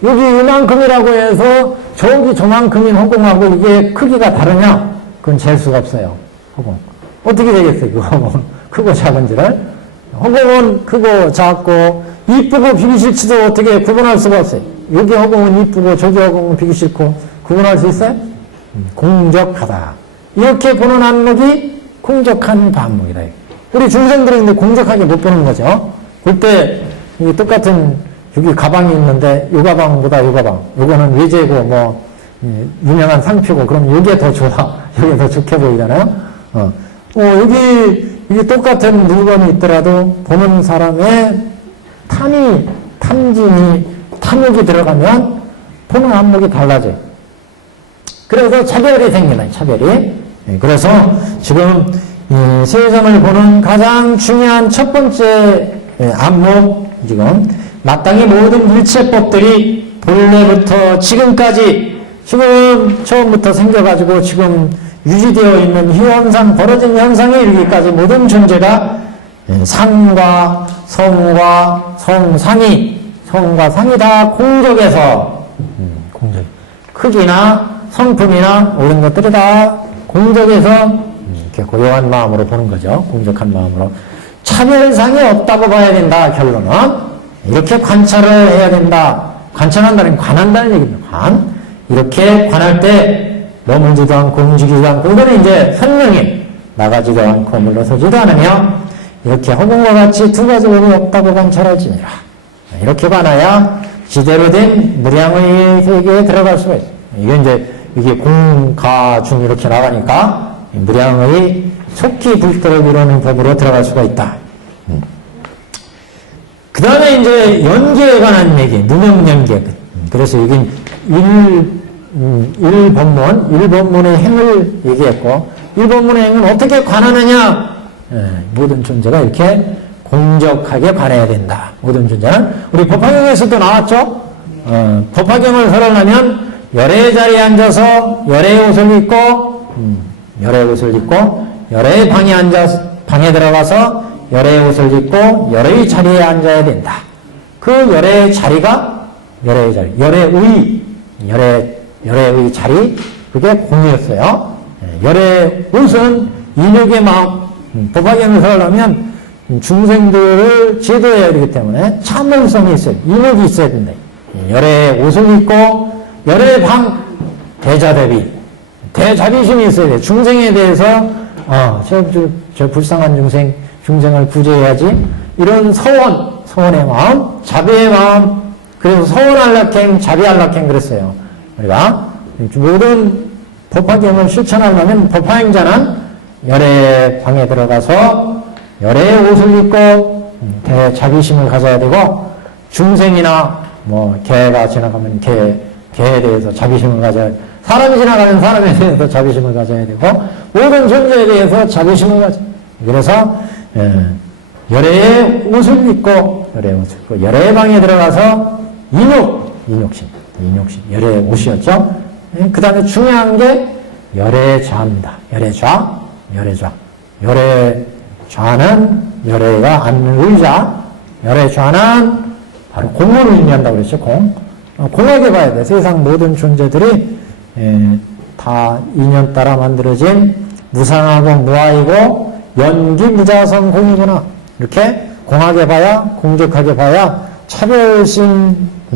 여기 이만큼이라고 해서 저기 저만큼인 허공하고 이게 크기가 다르냐? 그건 잴 수가 없어요. 허공. 어떻게 되겠어요? 그 허공. 크고 작은지를. 허공은 크고 작고 이쁘고 비기 싫지도 어떻게 구분할 수가 없어요. 여기 허공은 이쁘고 저기 허공은 비기 싫고 구분할 수 있어요? 공적하다. 이렇게 보는 안목이 공적한 반목이다. 우리 중생들은 근데 공적하게 못 보는 거죠. 볼 때 똑같은 여기 가방이 있는데 이 가방보다 이 가방 요거는 외제고 뭐 유명한 상표고 그럼 이게 더 좋아. 이게 더 좋게 보이잖아요. 여기 똑같은 물건이 있더라도 보는 사람의 탐진이 탐욕이 들어가면 보는 안목이 달라져요. 그래서 차별이 생기나요, 차별이. 그래서 지금 이 세상을 보는 가장 중요한 첫 번째 안목, 지금 마땅히 모든 일체법들이 본래부터 지금까지 지금 처음부터 생겨가지고 지금 유지되어 있는 현상, 벌어진 현상에 이르기까지 모든 존재가 상과 성과 성상이 다 공적에서 공적 크기나 성품이나 이런 것들이 다 공적에서 이렇게 고요한 마음으로 보는 거죠. 공적한 마음으로. 차별상이 없다고 봐야 된다. 결론은 이렇게 관찰을 해야 된다. 관찰한다는 관한다는 얘기입니다. 이렇게 관할 때 머물지도 않고 움직이지도 않고 이거는 이제 설명이 나가지도 않고 물러서지도 않으며 이렇게 허공과 같이 두 가지 법이 없다고 관찰하지니라. 이렇게 관하야 지대로 된 무량의 세계에 들어갈 수가 있어요. 이게 공가중 이렇게 나가니까 무량의 속히 불도를 이루는 법으로 들어갈 수가 있다. 그 다음에 이제 연계에 관한 얘기, 누명연계. 그래서 여긴 일본문의 행을 얘기했고, 일본문의 행은 어떻게 관하느냐? 모든 존재가 이렇게 공적하게 관해야 된다. 모든 존재는. 우리 법화경에서도 나왔죠? 법화경을 설하려면 열의 자리에 앉아서 열의 옷을 입고, 열의 방에 들어가서 열의 옷을 입고 열의 자리에 앉아야 된다. 그 열의 자리가 열의 자리, 그게 공이었어요. 열의 옷은 인욕의 마음, 법화경을 설하려면 중생들을 제도해야 되기 때문에 참을성이 있어요. 인욕이 있어야 된다. 열의 옷을 입고 열의 방, 대자대비, 대자비심이 있어야 돼요. 중생에 대해서 저 불쌍한 중생을 구제해야지. 이런 서원의 마음, 자비의 마음. 그래서 서원안락행, 자비안락행 그랬어요. 우리가 모든 법화경을 실천하려면 법화행자는 열의 방에 들어가서 열의 옷을 입고 대자비심을 가져야 되고, 중생이나 개가 지나가면 개에 대해서 자비심을 가져야 되고, 사람이 지나가면 사람에 대해서 자비심을 가져야 되고, 모든 존재에 대해서 자비심을 가져야 돼요. 그래서 열의 옷을 입고 열의 방에 들어가서 인욕심, 열의 옷이었죠. 그 다음에 중요한 게 열의 좌입니다. 열의 좌는 열의가 앉는 의자, 열의 좌는 바로 공을 의미한다고 그랬죠. 공하게 봐야 돼. 세상 모든 존재들이 다 인연 따라 만들어진 무상하고 무아이고 연기무자성 공이구나. 이렇게 공하게 봐야, 공격하게 봐야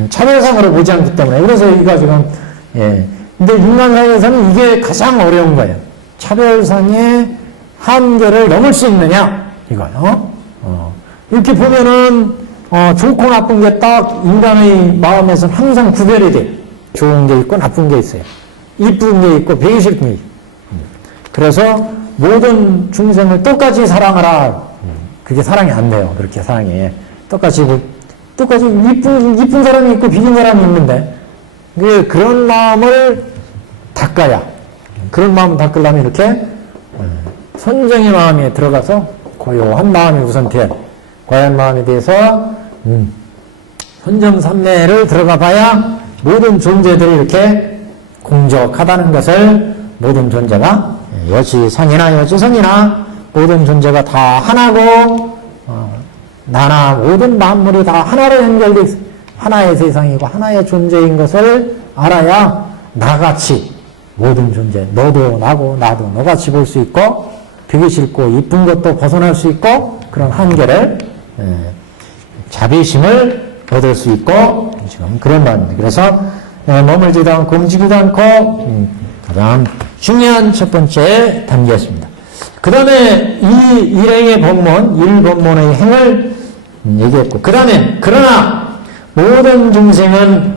차별상으로 보지 않기 때문에. 그래서 이거 지금, 근데 인간사회에서는 이게 가장 어려운 거예요. 차별상의 한계를 넘을 수 있느냐, 이거요. 이렇게 보면은, 좋고 나쁜 게 딱 인간의 마음에서는 항상 구별이 돼요. 좋은 게 있고 나쁜 게 있어요. 이쁜 게 있고 배기 싫은 게 있고. 그래서 모든 중생을 똑같이 사랑하라. 그게 사랑이 안 돼요. 그렇게 사랑이. 똑같이 이쁜 사람이 있고 비긴 사람이 있는데, 그런 마음을 닦아야, 그런 마음을 닦으려면 이렇게 선정의 마음에 들어가서 고요한 마음이 우선돼야 돼. 고요한 마음에 대해서 선정삼매를 들어가 봐야 모든 존재들이 이렇게 공적하다는 것을, 모든 존재가 여지상이나 여지성이나 모든 존재가 다 하나고, 나나 모든 만물이 다 하나로 연결되어 있어. 하나의 세상이고 하나의 존재인 것을 알아야 나같이 모든 존재, 너도 나고 나도 너같이 볼 수 있고, 되게 싫고 이쁜 것도 벗어날 수 있고, 그런 한계를, 자비심을 얻을 수 있고, 지금 그런 마음입니다. 그래서 머물지도 않고 움직이지도 않고, 가장 중요한 첫 번째 단계였습니다. 그 다음에 이 일행의 법문, 일법문의 행을 얘기했고, 그 다음에 그러나 모든 중생은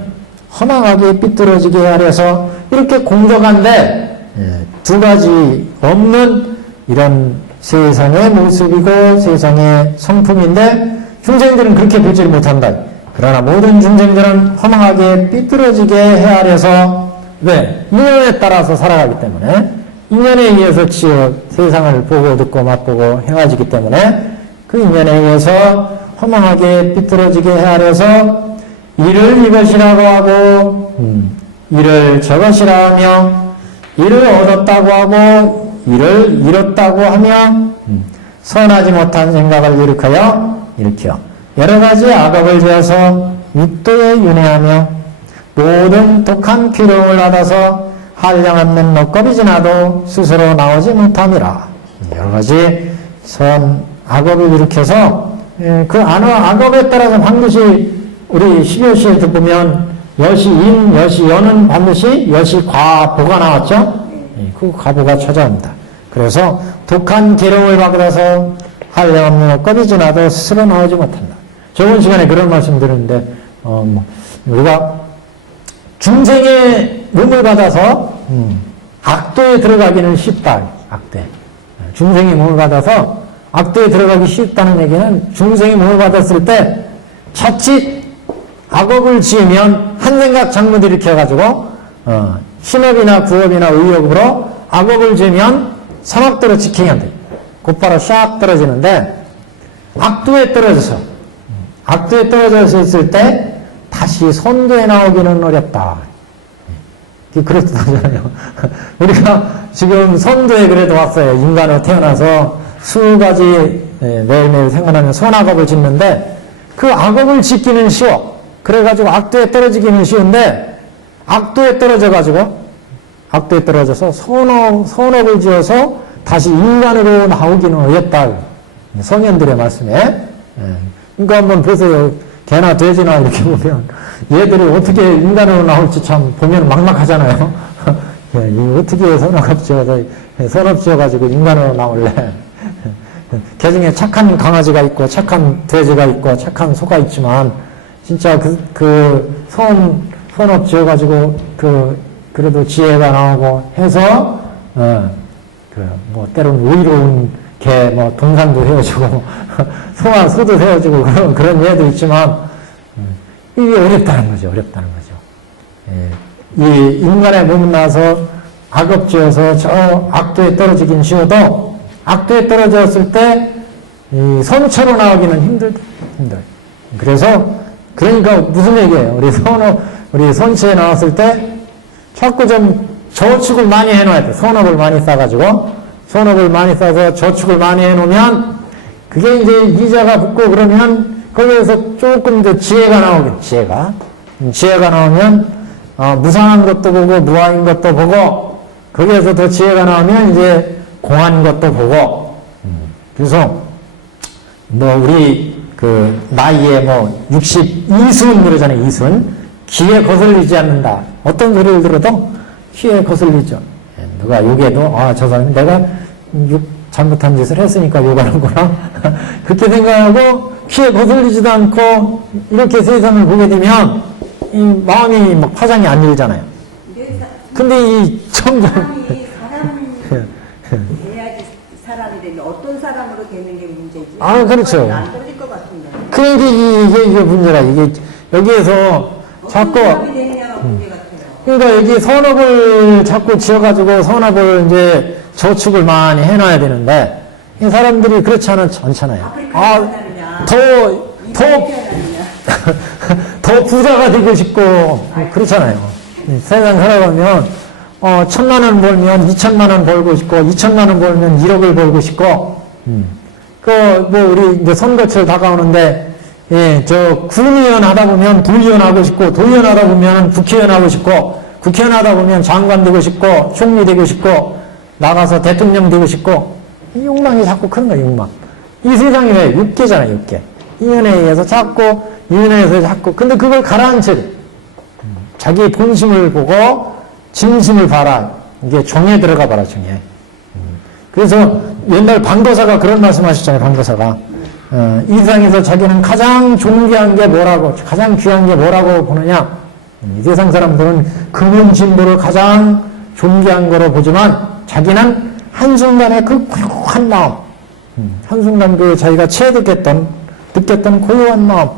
허망하게 삐뚤어지게 하려서 이렇게 공적한데 두 가지 없는 이런 세상의 모습이고 세상의 성품인데, 중생들은 그렇게 보지를 못한다. 그러나 모든 중생들은 허망하게 삐뚤어지게 헤아려서, 왜? 인연에 따라서 살아가기 때문에, 인연에 의해서 세상을 보고 듣고 맛보고 행하지기 때문에, 그 인연에 의해서 허망하게 삐뚤어지게 헤아려서 이를 이것이라고 하고, 이를 저것이라 하며, 이를 얻었다고 하고 이를 잃었다고 하며, 선하지 못한 생각을 일으켜 여러 가지 악업을 지어서 육도에 윤회하며 모든 독한 괴로움을 받아서 한량없는 먹겁이 지나도 스스로 나오지 못함이라. 여러 가지 악업을 일으켜서, 그 악업에 따라서 반드시 우리 12호시에도 보면 여시인, 여시연은 반드시 여시과보가 나왔죠? 그 과보가 찾아옵니다. 그래서 독한 괴로움을 받아서 한량없는 먹겁이 지나도 스스로 나오지 못한다. 저번 시간에 그런 말씀 드렸는데, 우리가 중생의 몸을 받아서 악도에 들어가기는 쉽다. 악도에. 중생의 몸을 받아서 악도에 들어가기 쉽다는 얘기는, 중생의 몸을 받았을 때 자칫 악업을 지으면 한생각 장모들 일으켜가지고 신업이나 구업이나 의욕으로 악업을 지으면 사막도로 직행이 안 돼. 곧바로 샥 떨어지는데 악도에 떨어져서 있을 때 다시 선도에 나오기는 어렵다. 그렇다잖아요. 우리가 지금 선도에 그래도 왔어요. 인간으로 태어나서 수가지 매일매일 생활하면 선악업을 짓는데 그 악업을 짓기는 쉬워. 그래가지고 악도에 떨어지기는 쉬운데 악도에 떨어져서 선업을 지어서 다시 인간으로 나오기는 어렵다. 성현들의 말씀에. 그러니까 한번 보세요. 개나 돼지나 이렇게 보면 얘들이 어떻게 인간으로 나올지 참 보면 막막하잖아요. 어떻게 선업 지어가지고 인간으로 나올래. 개 중에 착한 강아지가 있고 착한 돼지가 있고 착한 소가 있지만 진짜 선업 지어가지고 그래도 지혜가 나오고 해서 때로는 의로운 개 동산도 세워주고 소도 세워주고 그런 예도 있지만 이게 어렵다는 거죠. 이 인간의 몸 나서 악업지어서 저 악도에 떨어지긴 쉬워도 악도에 떨어졌을 때 이 선처로 나오기는 힘들어. 그러니까 무슨 얘기예요? 우리 선처에 나왔을 때 자꾸 좀 저축을 많이 해놔야 돼. 선업을 많이 쌓아가지고 선업을 많이 쌓아서 저축을 많이 해놓으면 그게 이제 이자가 붙고 그러면 거기에서 조금 더 지혜가 나오겠죠. 지혜가 나오면 무상한 것도 보고 무아인 것도 보고 거기에서 더 지혜가 나오면 이제 공한 것도 보고 그래서 우리 나이에 62순 그러잖아요. 2순 귀에 거슬리지 않는다. 어떤 소리를 들어도 귀에 거슬리죠. 누가 욕해도 저 사람이 내가 잘못한 짓을 했으니까 욕하는구나. 그렇게 생각하고 귀에 거슬리지도 않고 이렇게 세상을 보게 되면 이 마음이 파장이 안 일잖아요. 근데 이 점점 돼야지 사람이 되면 어떤 사람으로 되는 게 문제지. 그렇죠. 안 떨어질 것 같은데. 그러니까 이게 문제라. 이게 여기에서 자꾸 사람이 되느냐가 문제 같아요. 그러니까 여기 선업을 자꾸 지어가지고 선업을 이제 저축을 많이 해놔야 되는데 이 사람들이 그렇지 않잖아요. 더 부자가 되고 싶고 그렇잖아요. 세상 살아가면 1,000만 원 벌면 2,000만 원 벌고 싶고 2,000만 원 벌면 1억을 벌고 싶고 우리 이제 선거철 다가오는데 구의원 하다 보면 도의원 하고 싶고 도의원 하다 보면 국회의원 하고 싶고 국회의원 하다 보면 장관 되고 싶고 총리 되고 싶고 나가서 대통령 되고 싶고 이 욕망이 자꾸 큰 거예요. 욕망. 이 세상이 왜 육계잖아요. 육계. 이은혜에서 자꾸 근데 그걸 가라앉혀야 돼. 자기 본심을 보고 진심을 봐라. 이게 정에 들어가 봐라. 정에. 그래서 옛날 방도사가 그런 말씀 하셨잖아요. 방도사가 이 세상에서 자기는 가장 존귀한 게 뭐라고 가장 귀한 게 뭐라고 보느냐. 이 세상 사람들은 금융진보를 가장 존귀한 거로 보지만 자기는 한순간에 그 고요한 마음 한순간 자기가 느꼈던 고요한 마음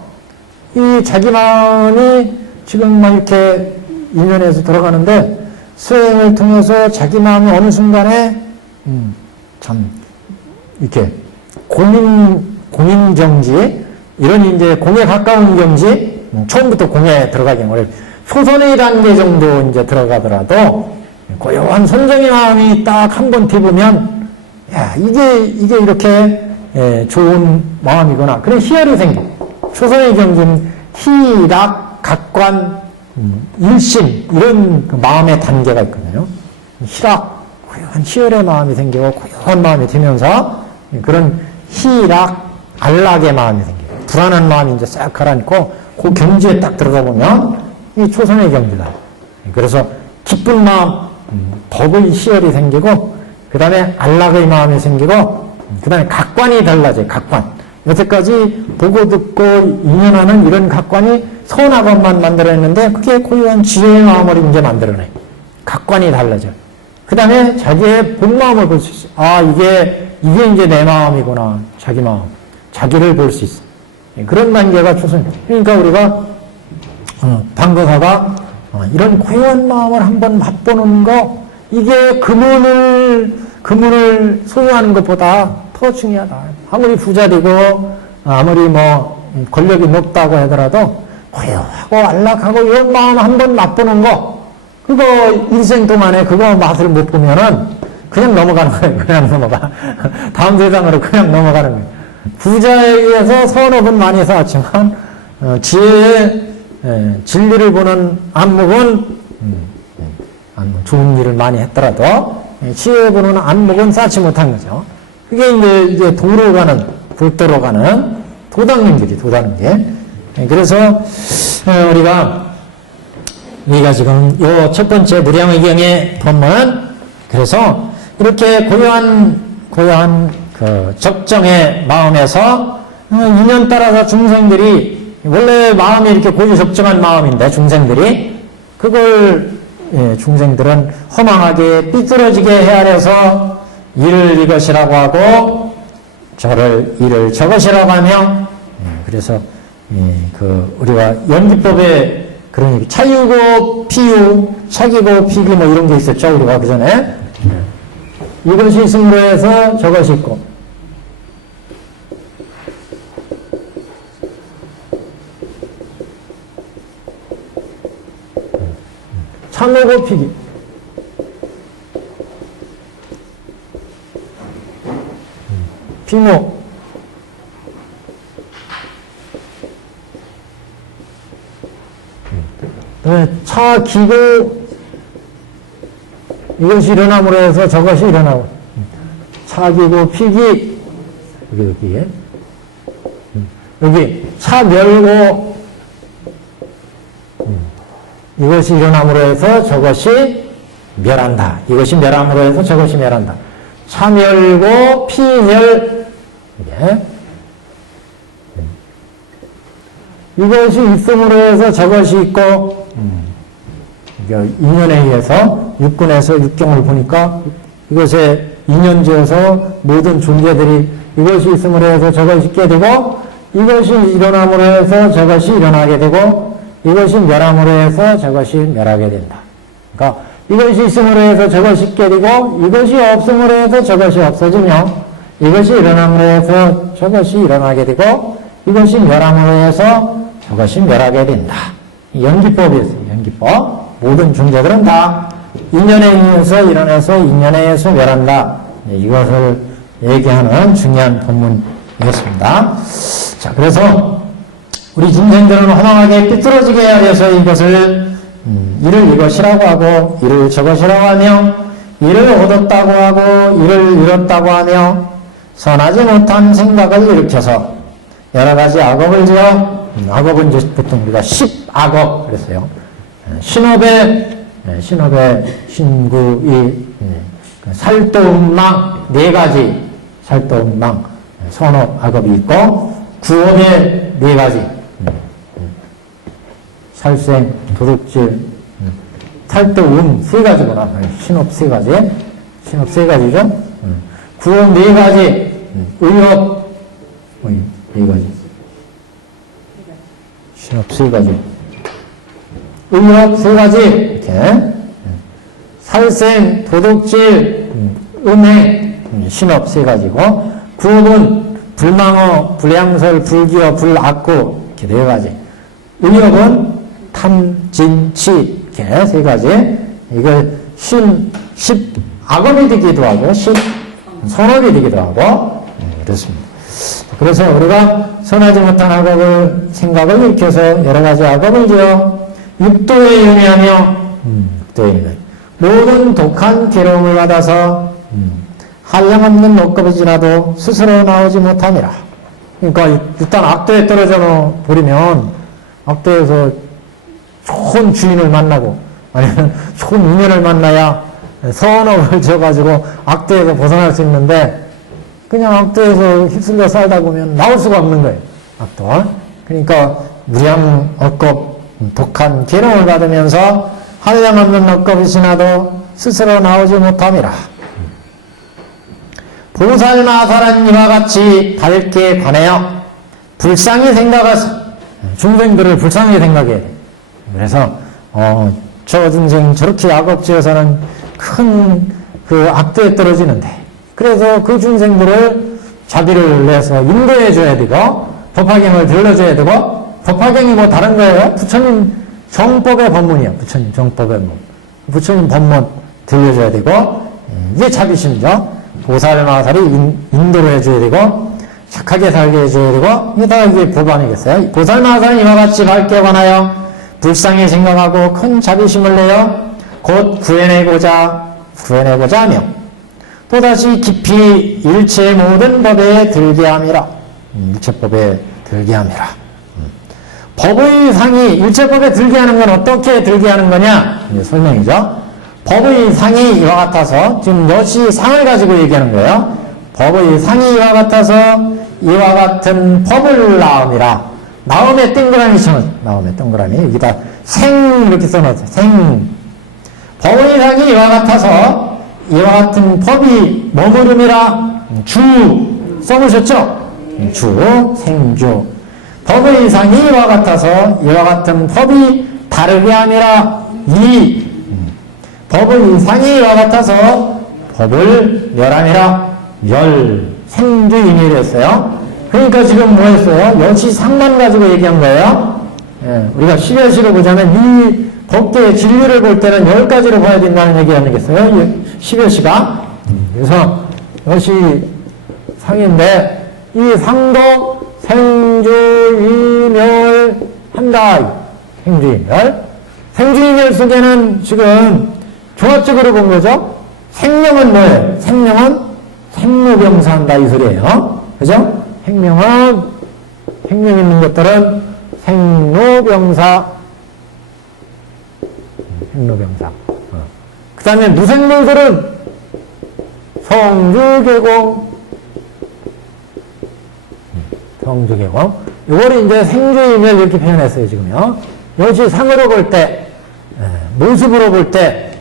이 자기 마음이 지금 이렇게 인연에서 들어가는데 수행을 통해서 자기 마음이 어느 순간에 참 이렇게 공인경지 이런 이제 공에 가까운 경지 처음부터 공에 들어가긴 어려워. 초선의 단계 정도 이제 들어가더라도 고요한 선정의 마음이 딱 한 번 튀보면 이게 이렇게 좋은 마음이구나. 그래 희열이 생겨. 초선의 경지는 희락, 각관, 일심 이런 마음의 단계가 있거든요. 고요한 희열의 마음이 생기고 고요한 마음이 들면서 그런 희락, 안락의 마음이 생겨요. 불안한 마음이 이제 싹 가라앉고 그 경지에 딱 들어가 보면 이 초선의 경지다. 그래서 기쁜 마음, 법의 희열이 생기고 그 다음에 안락의 마음이 생기고 그 다음에 각관이 달라져요. 각관. 여태까지 보고 듣고 인연하는 이런 각관이 선악업만 만들어냈는데 그게 고유한 지혜의 마음을 이제 만들어내. 각관이 달라져. 그 다음에 자기의 본 마음을 볼 수 있어요. 이게 이제 내 마음이구나. 자기 마음. 자기를 볼 수 있어. 그런 단계가 초선입니다. 그러니까 우리가 방법하가 이런 고요한 마음을 한번 맛보는 거, 이게 금운을 소유하는 것보다 더 중요하다. 아무리 부자 되고 아무리 뭐 권력이 높다고 하더라도 고요하고 안락하고 이런 마음 한번 맛보는 거, 그거 일생 동안에 그거 맛을 못 보면은 그냥 넘어가는 거예요. 그냥 넘어가. 다음 세상으로 그냥 넘어가는 거예요. 부자에 의해서 선업은 많이 쌓았지만 지혜의 진리를 보는 안목은 좋은 일을 많이 했더라도 지혜 보는 안목은 쌓지 못한 거죠. 그게 이제 도로 가는, 불도로 가는 도당님들이 도다는 게. 그래서 우리가 지금 요 첫 번째 무량의경의 법문, 그래서 이렇게 고요한 그 적정의 마음에서 인연 따라서 중생들이, 원래 마음이 이렇게 고유 적정한 마음인데 중생들이 그걸 중생들은 허망하게 삐뚤어지게 헤아려서 이를 이것이라고 하고 이를 저것이라고 하며, 그래서 그 우리가 연기법에 그런 차유고 피유, 차기고 피기 뭐 이런 게 있었죠. 우리가 그 전에 이것이 있음으로 해서 저것이 있고, 참으고 피기, 피모, 차기고, 이것이 일어남으로 해서 저것이 일어나고, 차기고 피기, 여기 차멸고, 이것이 일어남으로 해서 저것이 멸한다. 이것이 멸함으로 해서 저것이 멸한다. 차멸고 피멸, 이것이 있음으로 해서 저것이 있고, 인연에 의해서 육군에서 육경을 보니까 이것에 인연지어서 모든 존재들이 이것이 있음으로 해서 저것이 있게 되고, 이것이 일어남으로 해서 저것이 일어나게 되고, 이것이 멸함으로 해서 저것이 멸하게 된다. 그러니까 이것이 있음으로 해서 저것이 있게 되고, 이것이 없음으로 해서 저것이 없어지며, 이것이 일어남으로 해서 저것이 일어나게 되고, 이것이 멸함으로 해서 저것이 멸하게 된다. 연기법이었어요. 연기법. 모든 존재들은 다 인연에 의해서 일어나서 인연에 의해서 멸한다. 이것을 얘기하는 중요한 본문이었습니다. 자, 그래서 우리 중생들은 허망하게 삐뚤어지게 하여서 이것을 이를 이것이라고 하고 이를 저것이라고 하며 이를 얻었다고 하고 이를 잃었다고 하며 선하지 못한 생각을 일으켜서 여러 가지 악업을 지어, 악업은 이제 보통 우리가 10악업 그랬어요. 신업의 신구이 살도음망 4가지 살도음망 선업 악업이 있고, 구업의 4가지 살생 도둑질 살도음 3가지구나. 신업 3가지, 신업 3가지죠. 구업 4가지, 의업 4가지, 신업 3가지, 의업 3가지, 이렇게 살생, 도둑질, 음행, 신업 3가지고, 구업은 불망어, 불양설, 불기어, 불악구 이렇게 4가지, 의업은 탐진치 이렇게 3가지. 이거 10 악업이 되기도 하고 10 선업이 되기도 하고 그렇습니다. 그래서 우리가 선하지 못한 악업을 생각을 일으켜서 여러 가지 악업을 지어 육도에 연애하며 모든 독한 괴로움을 받아서 한량없는 먹겁이 지나도 스스로 나오지 못함이라. 그러니까 일단 악도에 떨어져 버리면 악도에서 좋은 주인을 만나고 아니면 좋은 인연을 만나야 선업을 지어가지고 악도에서 벗어날 수 있는데, 그냥 악도에서 휩쓸려 살다 보면 나올 수가 없는 거예요. 악도. 그러니까 무량 억겁 독한 괴로움을 받으면서 한량없는 억겁이 지나도 스스로 나오지 못함이라. 보살마살한 이와 같이 밝게 관하여 불쌍히 생각하시, 중생들을 불쌍히 생각해야 돼. 그래서, 저 중생 저렇게 악업지어서는 큰 그 악도에 떨어지는데, 그래서 그 중생들을 자비를 내서 인도해 줘야 되고, 법화경을 들려줘야 되고, 법화경이 뭐 다른 거예요? 부처님 정법의 법문이야. 부처님 정법의 법문. 부처님 법문 들려줘야 되고, 이게 자비심이죠. 보살마살이 인도를 해줘야 되고, 착하게 살게 해줘야 되고, 이게 다 이게 법 아니겠어요? 보살마살은 이와 같이 밝게 관하여 불쌍히 생각하고 큰 자비심을 내어 곧 구해내고자 하며, 또다시 깊이 일체의 모든 법에 들게 함이라. 일체법에 들게 함이라. 법의 상이 일체법에 들게 하는 건 어떻게 들게 하는 거냐? 이제 설명이죠. 법의 상이 이와 같아서, 지금 여시 상을 가지고 얘기하는 거예요. 법의 상이 이와 같아서 이와 같은 법을 나옴이라. 나옴에 동그라미 쳐놓은, 나옴에 동그라미. 여기다 생 이렇게 써놨어요. 생. 법의 상이 이와 같아서 이와 같은 법이 머무름이라. 주 써보셨죠? 주, 생주. 법의 상이 이와 같아서 이와 같은 법이 다르게 함이라. 이 법의 상이 이와 같아서 법을 멸함이라. 멸, 생주인이랬어요. 그러니까 지금 뭐 했어요? 여시상만 가지고 얘기한 거예요. 예, 우리가 시여시로 보자면 이 법계의 진리를 볼 때는 10가지로 봐야 된다는 얘기 아니겠어요? 시여시가. 그래서 여시상인데 이 상도 생주이멸한다. 생주이멸. 생주이멸 속에는 지금 종합적으로 본 거죠. 생명은 뭐예요? 생명은 생로병사한다 이 소리예요. 그죠? 생명 있는 것들은 생로병사. 그 다음에 무생물들은 성주계공. 이거를 이제 생주이멸 이렇게 표현했어요, 지금요. 여시상으로 볼 때, 모습으로 볼 때,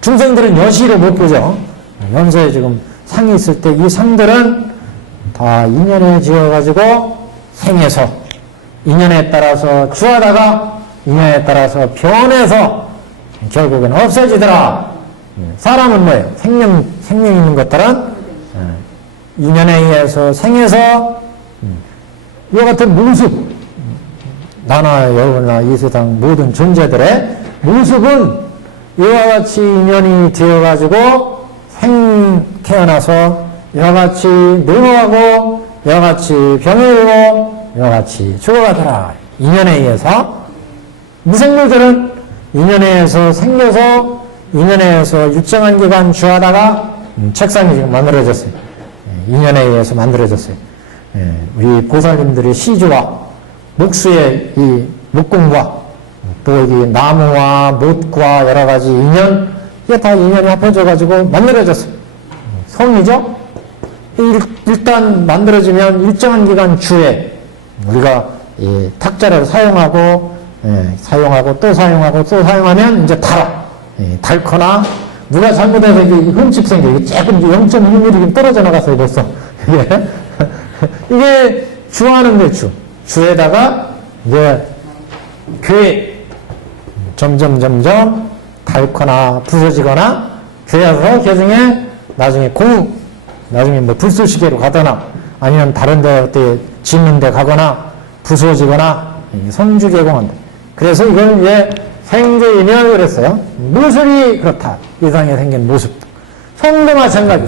중생들은 여시로 못 보죠. 연세에 지금 상이 있을 때 이 상들은 다 인연에 지어가지고 생해서, 인연에 따라서 주하다가 인연에 따라서 변해서 결국엔 없어지더라. 사람은 뭐예요? 생명 있는 것들은 인연에 의해서 생해서 이와 같은 모습, 나나 여우나 이 세상 모든 존재들의 모습은 이와 같이 인연이 되어가지고 태어나서 이와 같이 늙어가고 이와 같이 병들고 이와 같이 죽어가더라. 인연에 의해서. 무생물들은 인연에 의해서 생겨서 인연에 의해서 일정한 기간 주하다가 책상이 지금 만들어졌어요. 인연에 의해서 만들어졌어요. 우리 보살님들의 시주와 목수의 이 목공과 또 여기 나무와 못과 여러 가지 인연, 이게 다 인연이 합해져가지고 만들어졌어요. 성이죠? 일단 만들어지면 일정한 기간 주에 우리가 이 탁자를 사용하고 또 사용하면 이제 달아. 닳거나 누가 잘못해서 이게 흠집 생겨. 이게 조금 0.1mm 떨어져 나갔어요, 벌써. 이게 주하는 게 주에다가 이제 점점 닳거나 부서지거나 괴해서 개중에 나중에 나중에 뭐 불쏘시개로 가거나 아니면 다른 데 어때 짓는 데 가거나 부서지거나 성주개공한다. 그래서 이걸 이제 생주이멸 그랬어요. 모습이 그렇다. 이상에 생긴 모습도. 성도 마찬가지,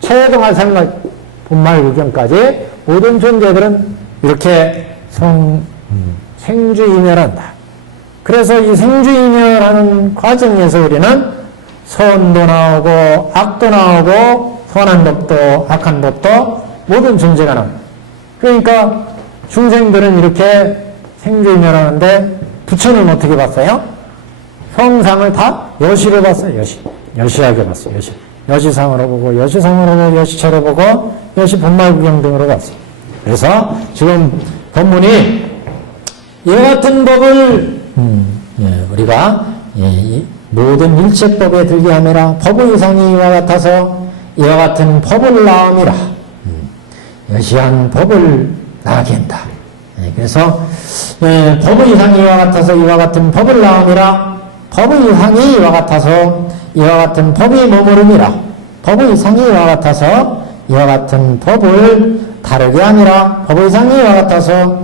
체도 마찬가지. 본말구경까지 모든 존재들은 이렇게 생주이멸한다. 그래서 이 생주이멸하는 과정에서 우리는 선도 나오고 악도 나오고 선한 법도 악한 법도 모든 존재가 나옵니다. 그러니까 중생들은 이렇게 생주이멸하는데 부처는 어떻게 봤어요? 성상을 다 여시로 봤어요. 여시하게 봤어요. 여시상으로 보고 여시처로 보고 여시 본말구경 등으로 봤어요. 그래서 지금 법문이 이와 같은 법을 우리가 모든 일체법에 들게 하매라. 법의 상이 이와 같아서 이와 같은 법을 나옴이라. 여시한 법을 나게 한다. 그래서 법의 이상이 이와 같아서 이와 같은 법을 나음이라. 법의 이상이 이와 같아서 이와 같은 법이 머무름이라. 법의 이상이 이와 같아서 이와 같은 법을 다르게 함이라. 법의 이상이 이와 같아서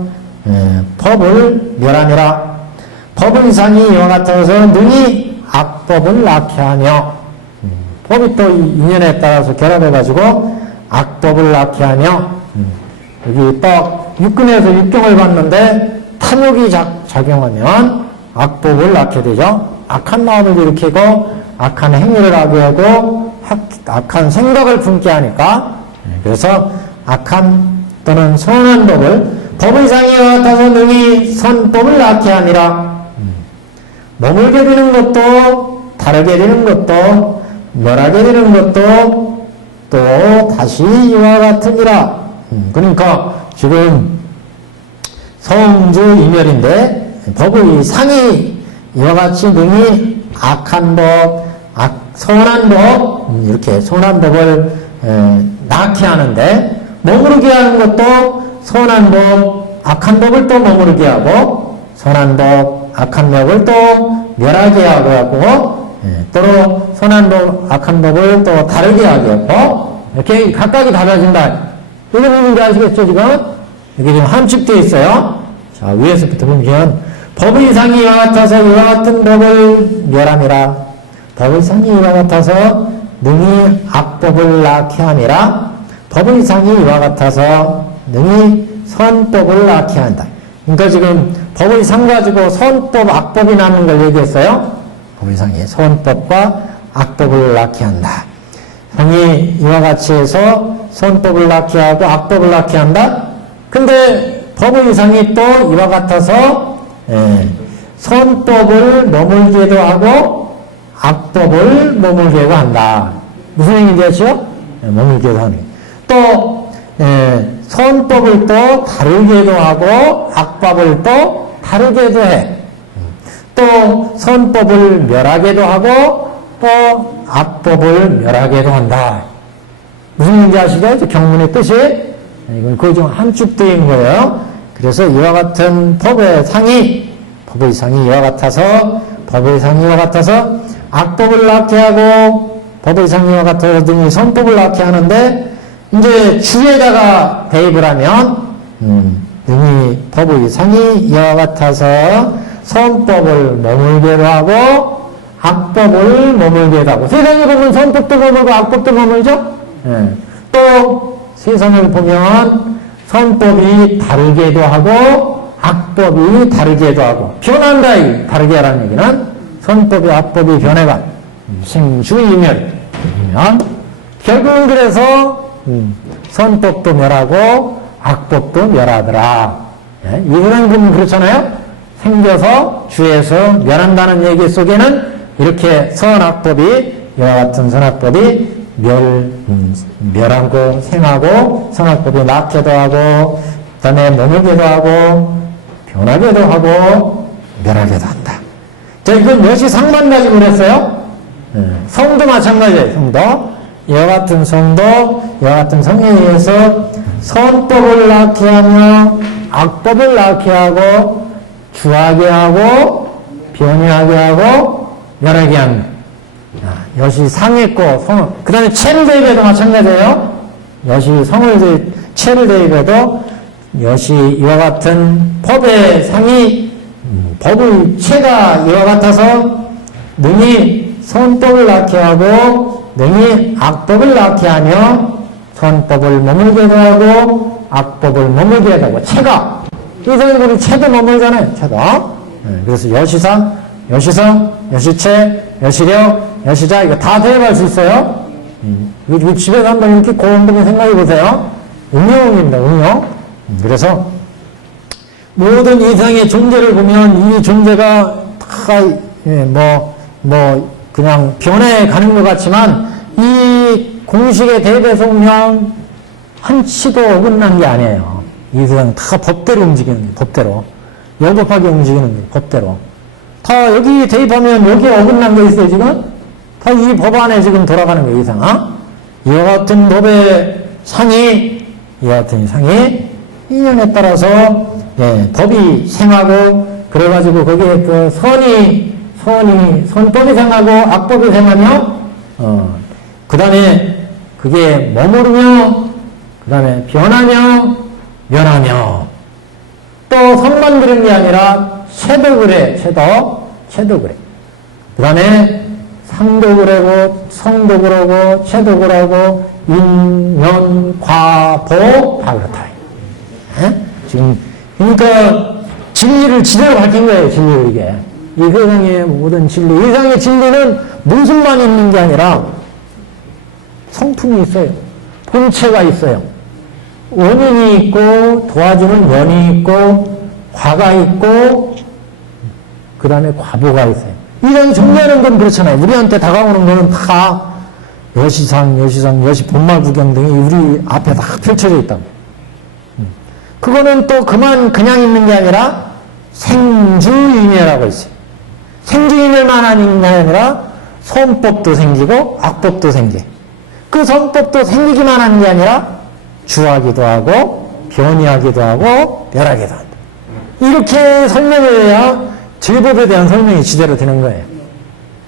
법을 멸함이라. 법의 이상이 이와 같아서 능히 악법을 낳게 하며. 법이 또 인연에 따라서 결합해가지고 악법을 낳게 하며. 여기 딱 육근에서 육경을 봤는데 탐욕이 작용하면 악법을 낳게 되죠. 악한 마음을 일으키고 악한 행위를 하게 하고 악한 생각을 품게 하니까. 그래서 악한 또는 선한 법의 이상이 같아서 능히 선법을 낳게 함이라. 머물게 되는 것도 다르게 되는 것도 멸하게 되는 것도 또 다시 이와 같으니라. 그러니까 지금 성주 이멸인데 법의 상이 이와 같이 능히 악한 법, 선한 법, 이렇게 선한 법을 낳게 하는데 머무르게 하는 것도 선한 법, 악한 법을 또 머무르게 하고 선한 법, 악한 법을 또 멸하게 하고 또 선한 법, 악한 법을 또 다르게 하게 하고 이렇게 각각이 달라진다. 이게 뭔지 아시겠죠, 지금? 이게 지금 함축되어 있어요. 자, 위에서부터 보면, 법의 이상이 이와 같아서 이와 같은 법을 멸함이라. 법의 이상이 이와 같아서 능히 악법을 낳게 함이라. 법의 이상이 이와 같아서 능히 선법을 낳게 한다. 그러니까 지금 법의 상 가지고 선법, 악법이 나는 걸 얘기했어요. 법의 상이 선법과 악법을 낳게 한다. 성이 이와 같이 해서 선법을 낳게 하고 악법을 낳게 한다. 근데 법의 이상이 또 이와 같아서 선법을 머물게도 하고 악법을 머물게도 한다. 무슨 얘기인지 아시죠? 머물게도 하는. 또 선법을 또 다르게도 하고 악법을 또 다르게도 해. 또 선법을 멸하게도 하고 또 악법을 멸하게도 한다. 무슨 얘기인지 아시죠? 경문의 뜻이 이건 그 중 함축되어 있는 거예요. 그래서 이와 같은 법의 상이 이와 같아서 법의 상이 이와 같아서 악법을 낳게 하고 법의 상이 이와 같아서 등이 선법을 낳게 하는데 이제 주에다가 대입을 하면 등이 법의 상이 이와 같아서 선법을 머물게도 하고 악법을 머물게도 하고 세상에 보면 선법도 머물고 악법도 머물죠? 또 세상을 보면 선법이 다르게도 하고 악법이 다르게도 하고 변한다. 다르게 하라는 얘기는 선법이 악법이 변해가 생주이멸 결국은 그래서 선법도 멸하고 악법도 멸하더라. 이거는 보면 그렇잖아요. 생겨서 주에서 멸한다는 얘기 속에는 이렇게 선악법이 이와 같은 선악법이 멸하고 생하고 선악법이 낳게도 하고 그 다음에 머물게도 하고 변하게도 하고 멸하게도 한다. 자, 이건 몇이 상만 가지고 그랬어요? 성도 마찬가지예요. 성도 이와 같은 성도 이와 같은 성에 의해서 선법을 낳게 하며 악법을 낳게 하고 주하게 하고 변하게 하고 멸하게 합니다. 여시 상했고 성, 그 다음에 체를 대입해도 마찬가지예요. 여시 성을 체를 대입해도 여시 이와 같은 법의 상이 법의 체가 이와 같아서 능히 선법을 낳게 하고 능히 악법을 낳게 하며 선법을 머물게도 하고 악법을 머물게 하고 체가 이성이 체도 머물잖아요. 체도. 그래서 여시상, 여시성, 여시체, 여시력, 여시자 이거 다 대입할 수 있어요. 이거 집에서 한번 이렇게 고음분에 생각해 보세요. 응용입니다. 응용. 그래서 모든 이상의 존재를 보면 이 존재가 다 그냥 변해가는 것 같지만 이 공식에 대입해서 보면 한치도 어긋난 게 아니에요. 이 세상 다 법대로 움직이는 거예요. 법대로. 열법하게 움직이는 거예요. 법대로. 다 여기 대입하면 여기에 어긋난 게 있어요, 지금? 다 이 법 안에 지금 돌아가는 거예요, 이상. 이와 같은 법의 상이 이 같은 이상이 인연에 따라서 예, 법이 생하고 그래가지고 거기에 그 선법이 생하고 악법이 생하며 그 다음에 그게 머무르며 그 다음에 변하며 면하며 또 성만 그런 게 아니라 채도 그래 채도 그래 그 다음에 상도 그러고 성도 그러고 채도 그러고 인연 과복 다 그렇다. 에? 지금 그러니까 진리를 지대로 밝힌 거예요. 진리를 이게 이 세상의 모든 진리 이 세상의 진리는 모습만 있는 게 아니라 성품이 있어요. 본체가 있어요. 원인이 있고 도와주는 연이 있고 과가 있고 그 다음에 과보가 있어요. 이런 정리하는 건 그렇잖아요. 우리한테 다가오는 거는 다 여시상, 여시 본말 구경 등이 우리 앞에 다 펼쳐져 있다고. 그거는 또 그냥 있는 게 아니라 생주인멸하고 있어요. 생주인멸만 하는 게 아니라 선법도 생기고 악법도 생겨. 그 선법도 생기기만 하는 게 아니라 주하기도 하고 변이하기도 하고 멸하기도 한다. 이렇게 설명을 해야 제법에 대한 설명이 지대로 되는 거예요.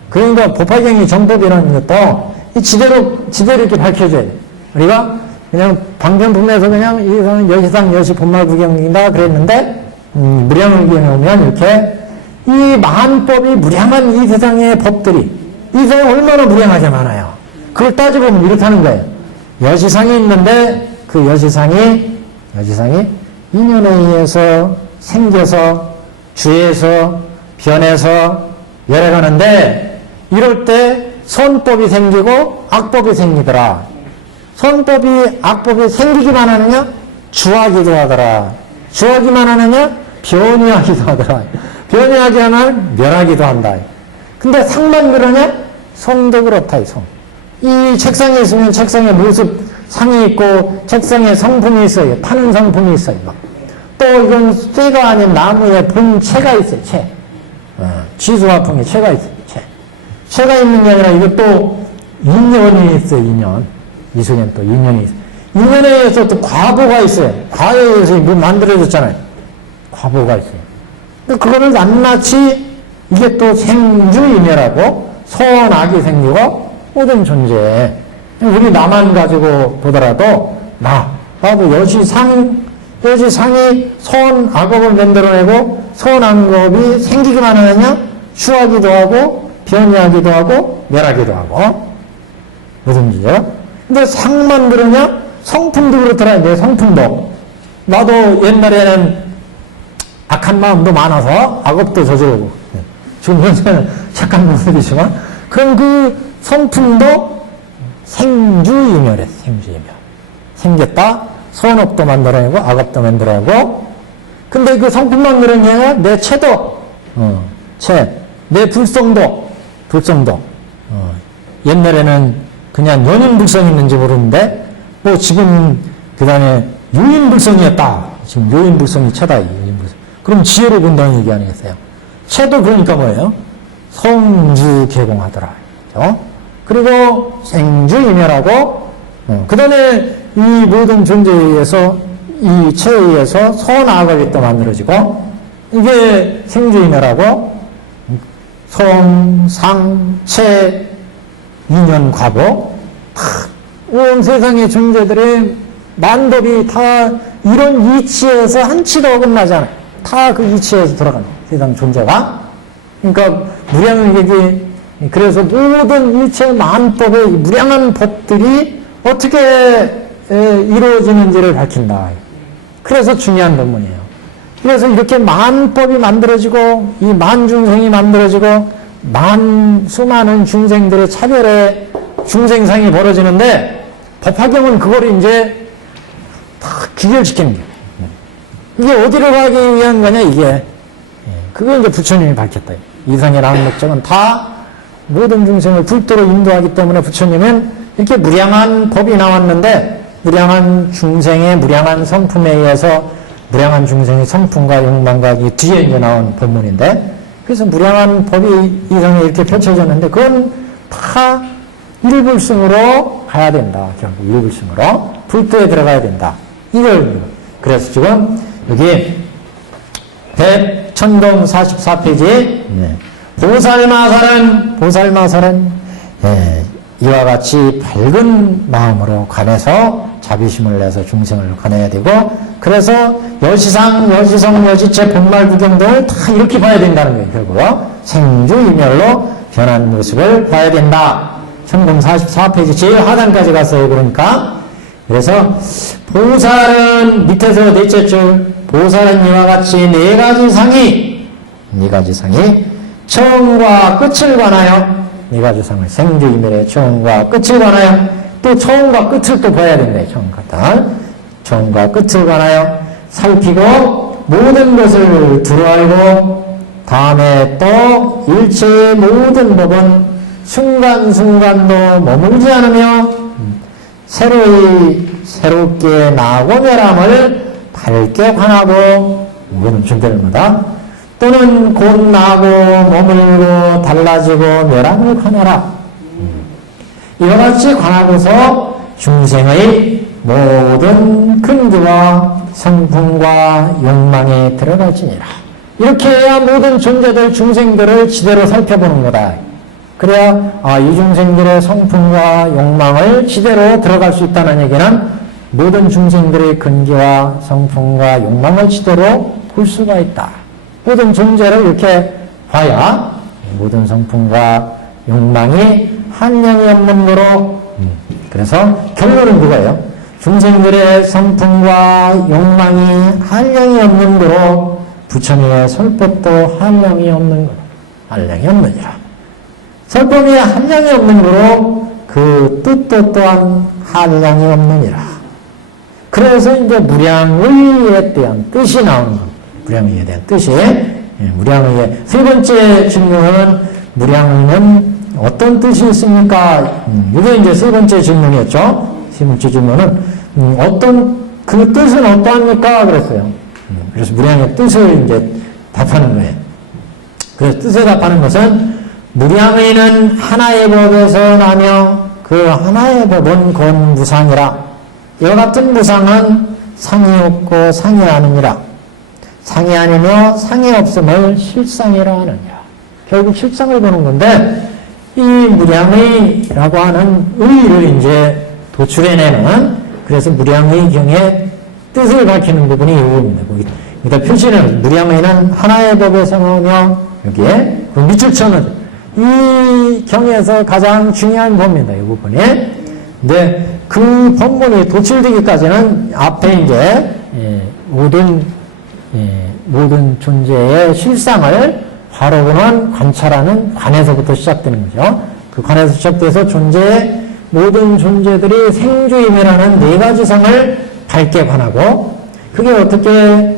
그러니까 법화경이 정법이라는 것도 지대로 이렇게 밝혀줘야 돼. 우리가 그냥 방편품에서 그냥 이거는 여시상 여시 본말 구경이다 그랬는데 무량을 구경에 오면 이렇게 이 만법이 무량한 이 세상의 법들이 이 세상에 얼마나 무량하게 많아요. 그걸 따져보면 이렇다는 거예요. 여시상이 있는데 그 여시상이 인연에 의해서 생겨서 주에서 변해서 열어가는데 이럴 때 선법이 생기고 악법이 생기더라. 선법이 악법이 생기기만 하느냐? 주하기도 하더라. 주하기만 하느냐? 변이하기도 하더라. 변이하기 하면 멸하기도 한다. 근데 상만 그러냐? 성도 그렇다. 성. 이 책상에 있으면 책상에 모습 상이 있고 책상에 성품이 있어요. 타는 성품이 있어요. 또 이건 쇠가 아닌 나무에 본체가 있어요. 채. 지수화풍에 채가 있어요. 채가 있는 게 아니라 이것도 인연이 있어요. 인연. 이 속에는 또 인연이 있어요. 인연에 의해서 또 과보가 있어요. 과에 의해서 뭐 만들어졌잖아요. 과보가 있어요. 근데 그거를 낱낱이 이게 또 생주인멸하고 선악이 생기고 모든 존재. 우리 나만 가지고 보더라도 나도 여시상이 선악업을 만들어내고 선악업이 생기기만 하느냐? 추하기도 하고 변이하기도 하고 멸하기도 하고 뭐든지요. 근데 상만 그러냐? 성품도 그렇더라. 내 성품도 나도 옛날에는 악한 마음도 많아서 악업도 저지르고 지금 현재는 착한 모습이지만 그럼 그 성품도 생주이멸해. 생주이멸 생겼다. 선업도 만들어내고 악업도 만들어내고 근데 그 성품만 그런 게 아니라 내 채도 내 불성도 옛날에는 그냥 연인불성이 있는지 모르는데 뭐 지금 그 다음에 유인불성이었다. 지금 요인불성이 채다. 요인불성. 그럼 지혜로 본다는 얘기 아니겠어요? 채도 그러니까 뭐예요? 성주 개공하더라. 그렇죠? 그리고 생주이멸하고 그 다음에 이 모든 존재에 의해서 이 체에 의해서 선악업이 또 만들어지고 이게 생주이멸하고 성, 상, 체, 인연, 과보 온 세상의 존재들의 만법이 다 이런 이치에서 한치도 어긋나잖아요. 다 그 이치에서 들어가는 세상 존재가 그러니까 무량을 얘기 그래서 모든 일체 만법의 무량한 법들이 어떻게 이루어지는지를 밝힌다. 그래서 중요한 법문이에요. 그래서 이렇게 만법이 만들어지고 이 만중생이 만들어지고 수많은 중생들의 차별의 중생상이 벌어지는데 법화경은 그거를 이제 다 귀결시키는 거예요. 이게 어디로 가기 위한 거냐 이게 그거 이제 부처님이 밝혔다. 이상의 나온 목적은 다 모든 중생을 불도로 인도하기 때문에 부처님은 이렇게 무량한 법이 나왔는데 무량한 중생의 무량한 성품에 의해서 무량한 중생의 성품과 욕망과 이 뒤에 이제 나온 본문인데 그래서 무량한 법이 이상에 이렇게 펼쳐졌는데 그건 다 일불승으로 가야 된다. 결국 일불승으로 불도에 들어가야 된다. 이걸, 그래서 지금 여기 천동 44페이지에 보살마살은 이와 같이 밝은 마음으로 관해서 자비심을 내서 중생을 관해야 되고, 그래서 여시상, 여시성, 여시체, 본말 구경 등을 다 이렇게 봐야 된다는 거예요. 결국 생주이멸로 변한 모습을 봐야 된다. 천공 44페이지 제일 하단까지 갔어요. 그러니까 그래서 보살은 밑에서 넷째 줄, 보살은 이와 같이 네 가지 상이 처음과 끝을 관하여, 네 가지 상을 생주이멸의 처음과 끝을 관하여, 또 처음과 끝을 또 봐야 된다. 처음과 끝을 관하여 살피고 모든 것을 두루알고, 다음에 또 일체의 모든 법은 순간순간도 머물지 않으며 새롭게 나고 멸함을 밝게 관하고, 이거는 존재를마다 또는 곧 나고 머물고 달라지고 멸함을 관하라. 이와 같이 관하고서 중생의 모든 근기와 성품과 욕망에 들어갈지니라. 이렇게 해야 모든 존재들, 중생들을 지대로 살펴보는 거다. 그래야 이 중생들의 성품과 욕망을 지대로 들어갈 수 있다는 얘기는 모든 중생들의 근기와 성품과 욕망을 지대로 볼 수가 있다. 모든 존재를 이렇게 봐야 모든 성품과 욕망이 한량이 없는 거로, 그래서 결론은 그거예요. 중생들의 성품과 욕망이 한량이 없는 거로 부처님의 설법도 한량이 없는 거로, 한량이 없느니라. 설법이 한량이 없는 거로 그 뜻도 또한 한량이 없느니라. 그래서 이제 무량의에 대한 뜻이 나오는 겁니다. 무량의에 대한 뜻이, 무량의의 세 번째 질문은 무량의는 어떤 뜻이 있습니까? 이게 이제 세 번째 질문이었죠. 세 번째 질문은 그 뜻은 어떠합니까? 그랬어요. 그래서 무량의 뜻을 이제 답하는 거예요. 그래서 뜻에 답하는 것은 무량의는 하나의 법에서 나며 그 하나의 법은 곧 무상이라. 이와 같은 무상은 상이 없고 상이 아니니라. 상이 아니며 상이 없음을 실상이라 하느니라. 결국 실상을 보는 건데, 이 무량의라고 하는 의를 이제 도출해내는, 그래서 무량의 경의 뜻을 밝히는 부분이 이겁니다. 여기다 표시는 무량의는 하나의 법에서 나오며, 여기에 그 밑줄 쳐는 이 경에서 가장 중요한 법입니다. 이 부분이. 근데 그 법문이 도출되기까지는 앞에 이제 모든 존재의 실상을 바로 보는 관찰하는 관에서부터 시작되는 거죠. 그 관에서 시작돼서 모든 존재들이 생주임이라는 네 가지 상을 밝게 관하고, 그게 어떻게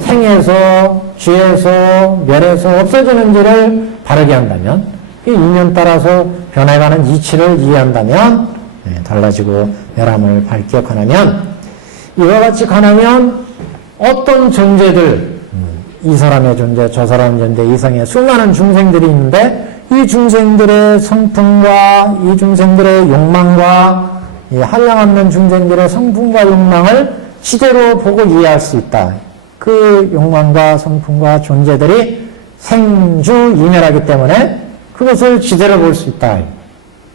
생에서, 쥐에서, 멸에서 없어지는지를 바르게 한다면, 그 인연 따라서 변해가는 이치를 이해한다면, 달라지고 멸함을 밝게 관하면, 이와 같이 관하면 어떤 존재들, 이 사람의 존재, 저 사람의 존재, 이상의 수많은 중생들이 있는데, 이 중생들의 성품과 이 중생들의 욕망과 이 한량없는 중생들의 성품과 욕망을 지대로 보고 이해할 수 있다. 그 욕망과 성품과 존재들이 생주이멸하기 때문에 그것을 지대로 볼 수 있다.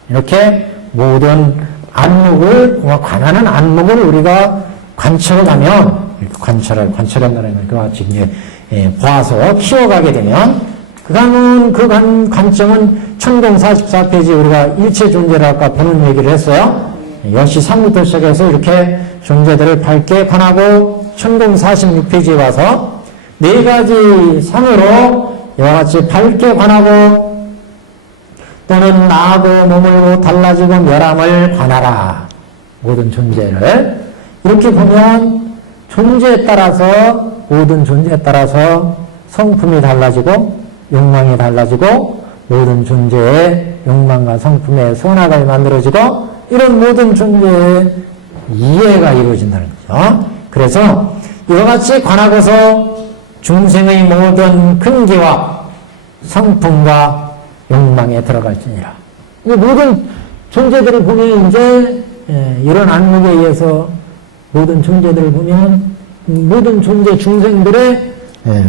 이렇게 모든 안목을, 관하는 안목을 우리가 관찰하면, 관찰한다는 것 같이 이제 봐서 키워가게 되면, 그 관점은 천공 44페이지 우리가 일체 존재를 아까 보는 얘기를 했어요. 역시 상부터 시작해서 이렇게 존재들을 밝게 관하고, 천공 46페이지에 와서 네 가지 상으로 이와 같이 밝게 관하고, 또는 나하고 머물고 달라지고 멸함을 관하라. 모든 존재를 이렇게 보면 존재에 따라서, 모든 존재에 따라서 성품이 달라지고 욕망이 달라지고, 모든 존재의 욕망과 성품의 선악을 만들어지고, 이런 모든 존재의 이해가 이루어진다는 거죠. 그래서 이와 같이 관하고서 중생의 모든 근기와 성품과 욕망에 들어갈지니라. 모든 존재들을 보면 이제 이런 안목에 의해서 모든 존재들을 보면 모든 존재 중생들의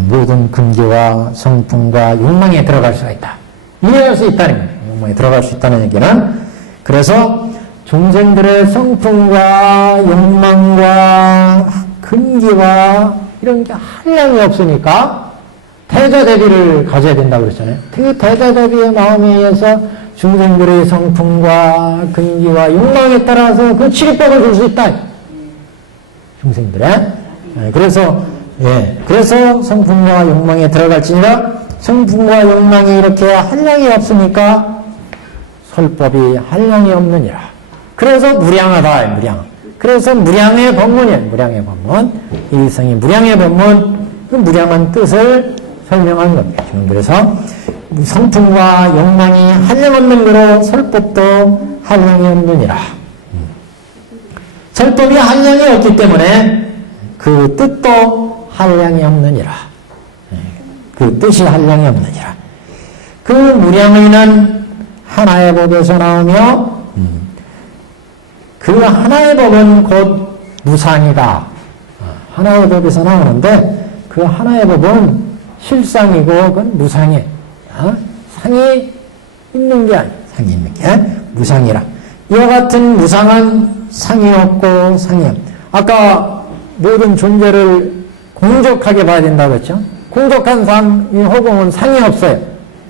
모든 근기와 성품과 욕망에 들어갈 수가 있다. 이해할 수 있다는 거예요. 욕망에 들어갈 수 있다는 얘기는. 그래서 중생들의 성품과 욕망과 근기와 이런 게 한량이 없으니까 대자대비를 가져야 된다고 그랬잖아요. 그 대자대비의 마음에 의해서 중생들의 성품과 근기와 욕망에 따라서 그 치료법을 줄 수 있다. 중생들의. 그래서 성품과 욕망에 들어갈지니라. 성품과 욕망이 이렇게 한량이 없으니까 설법이 한량이 없느니라. 그래서 무량하다. 무량. 그래서 무량의 법문이에요. 무량의 법문. 일성이 무량의 법문. 그 무량한 뜻을 설명한 겁니다. 지금 그래서 성품과 욕망이 한량 없는 거로 설법도 한량이 없느니라. 설법이 한량이 없기 때문에 그 뜻도 한량이 없느니라. 그 뜻이 한량이 없느니라. 그 무량의는 하나의 법에서 나오며 그 하나의 법은 곧 무상이다. 하나의 법에서 나오는데 그 하나의 법은 실상이고 그건 무상이에요. 상이 있는 게 아니에요. 상이 있는 게 무상이라. 이와 같은 무상은 상이 없고 상이 없. 아까 모든 존재를 공적하게 봐야 된다고 했죠. 공적한 상이 허공은 상이 없어요.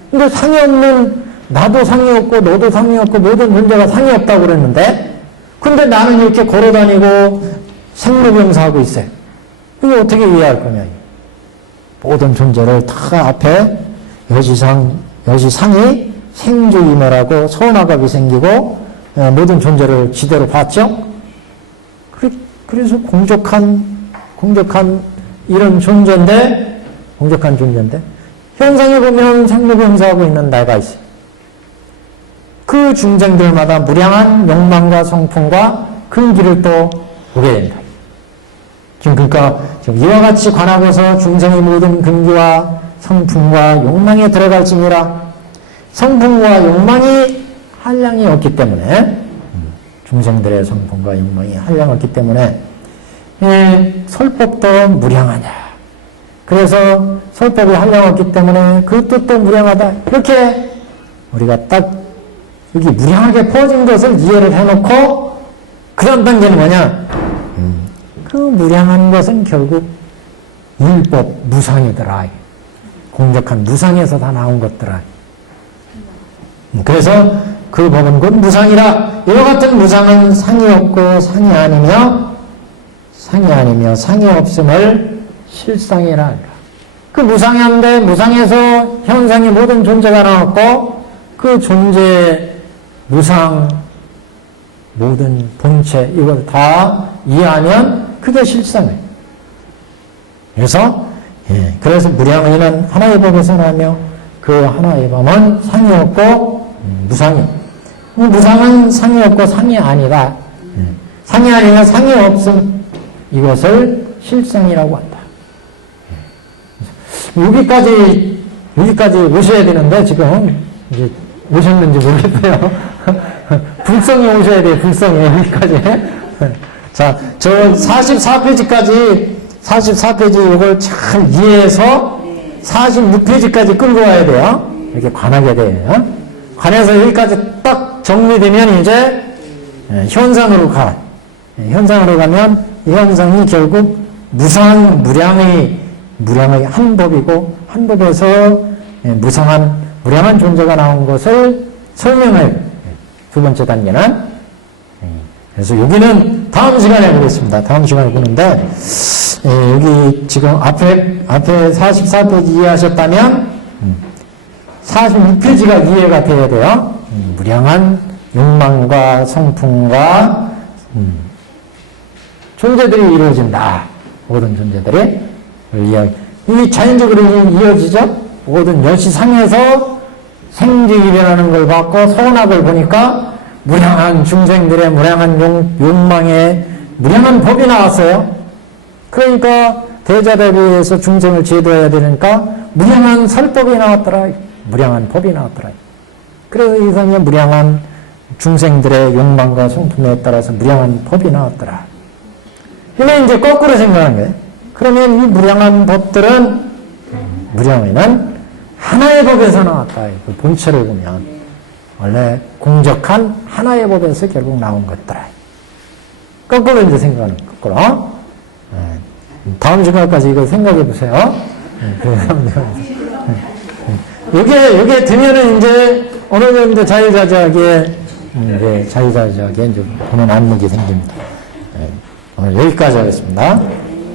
근데 상이 없는 나도 상이 없고 너도 상이 없고 모든 존재가 상이 없다고 그랬는데 근데 나는 이렇게 걸어다니고 생로병사하고 있어요. 이거 어떻게 이해할 거냐. 모든 존재를 다 앞에 여지상이 생주이멸하고 소나갑이 생기고 모든 존재를 지대로 봤죠. 그래서 공적한 이런 존재인데 현상에 보면 생로병사하고 있는 내가 있어요. 그 중생들마다 무량한 욕망과 성품과 근기를 또 보게 된다. 그러니까 이와 같이 관하고서 중생의 모든 근기와 성품과 욕망에 들어갈지니라. 성품과 욕망이 한량이 없기 때문에 중생들의 성품과 욕망이 한량이 없기 때문에 설법도 무량하냐. 그래서 설법이 한량 없기 때문에 그 뜻도 무량하다. 이렇게 우리가 딱 여기 무량하게 퍼진 것을 이해를 해놓고 그 다음 단계는 뭐냐. 그 무량한 것은 결국 일법 무상이더라. 공적한 무상에서 다 나온 것더라. 그래서 그 법은 곧 무상이라. 이와 같은 무상은 상이 없고 상이 아니며 상이 없음을 실상이라. 그 무상한데 무상에서 현상의 모든 존재가 나왔고 그 존재 무상 모든 본체 이걸 다 이해하면 그게 실상이에요. 그래서 무량의는 하나의 법에서 나며 그 하나의 법은 상이 없고 무상이. 무상은 상이 없고 상이 아니다. 상이 아니면 상이 없음. 이것을 실상이라고 한다. 여기까지 오셔야 되는데 지금 이제 오셨는지 모르겠어요. 불성이 오셔야 돼요. 불성이 여기까지. 자, 저 44페이지 이걸 잘 이해해서 46페이지까지 끌고 와야 돼요. 이렇게 관하게 돼요. 관해서 여기까지 딱 정리되면 이제 현상으로 가. 현상으로 가면 이 현상이 결국 무량의 한 법이고 한 법에서 무량한 존재가 나온 것을 설명해요. 두 번째 단계는. 그래서 여기는 다음 시간에 보겠습니다. 다음 시간에 보는데 여기 지금 앞에 44페이지 이해하셨다면 46페이지가 이해가 돼야 돼요. 무량한 욕망과 성품과 존재들이 이루어진다. 모든 존재들이 이 자연적으로 이어지죠. 모든 여시상에서 생지일이라는 걸 받고 소원학을 보니까 무량한 중생들의 무량한 욕망에 무량한 법이 나왔어요. 그러니까 대자대비에서 중생을 제도해야 되니까 무량한 설법이 나왔더라. 무량한 법이 나왔더라. 그래서 이 세상에 무량한 중생들의 욕망과 성품에 따라서 무량한 법이 나왔더라. 근데 이제 거꾸로 생각하는 거예요. 그러면 이 무량한 법들은, 무량의는 하나의 법에서 나왔다. 그 본체를 보면. 원래 공적한 하나의 법에서 결국 나온 것들아. 거꾸로 이제 생각하는 거꾸로. 다음 주간까지 이거 생각해 보세요. 요게 되면은 이제 어느 정도 자유자재하게, 이제 자유자재하게 이제 보는 안목이 생깁니다. 오늘 여기까지 하겠습니다.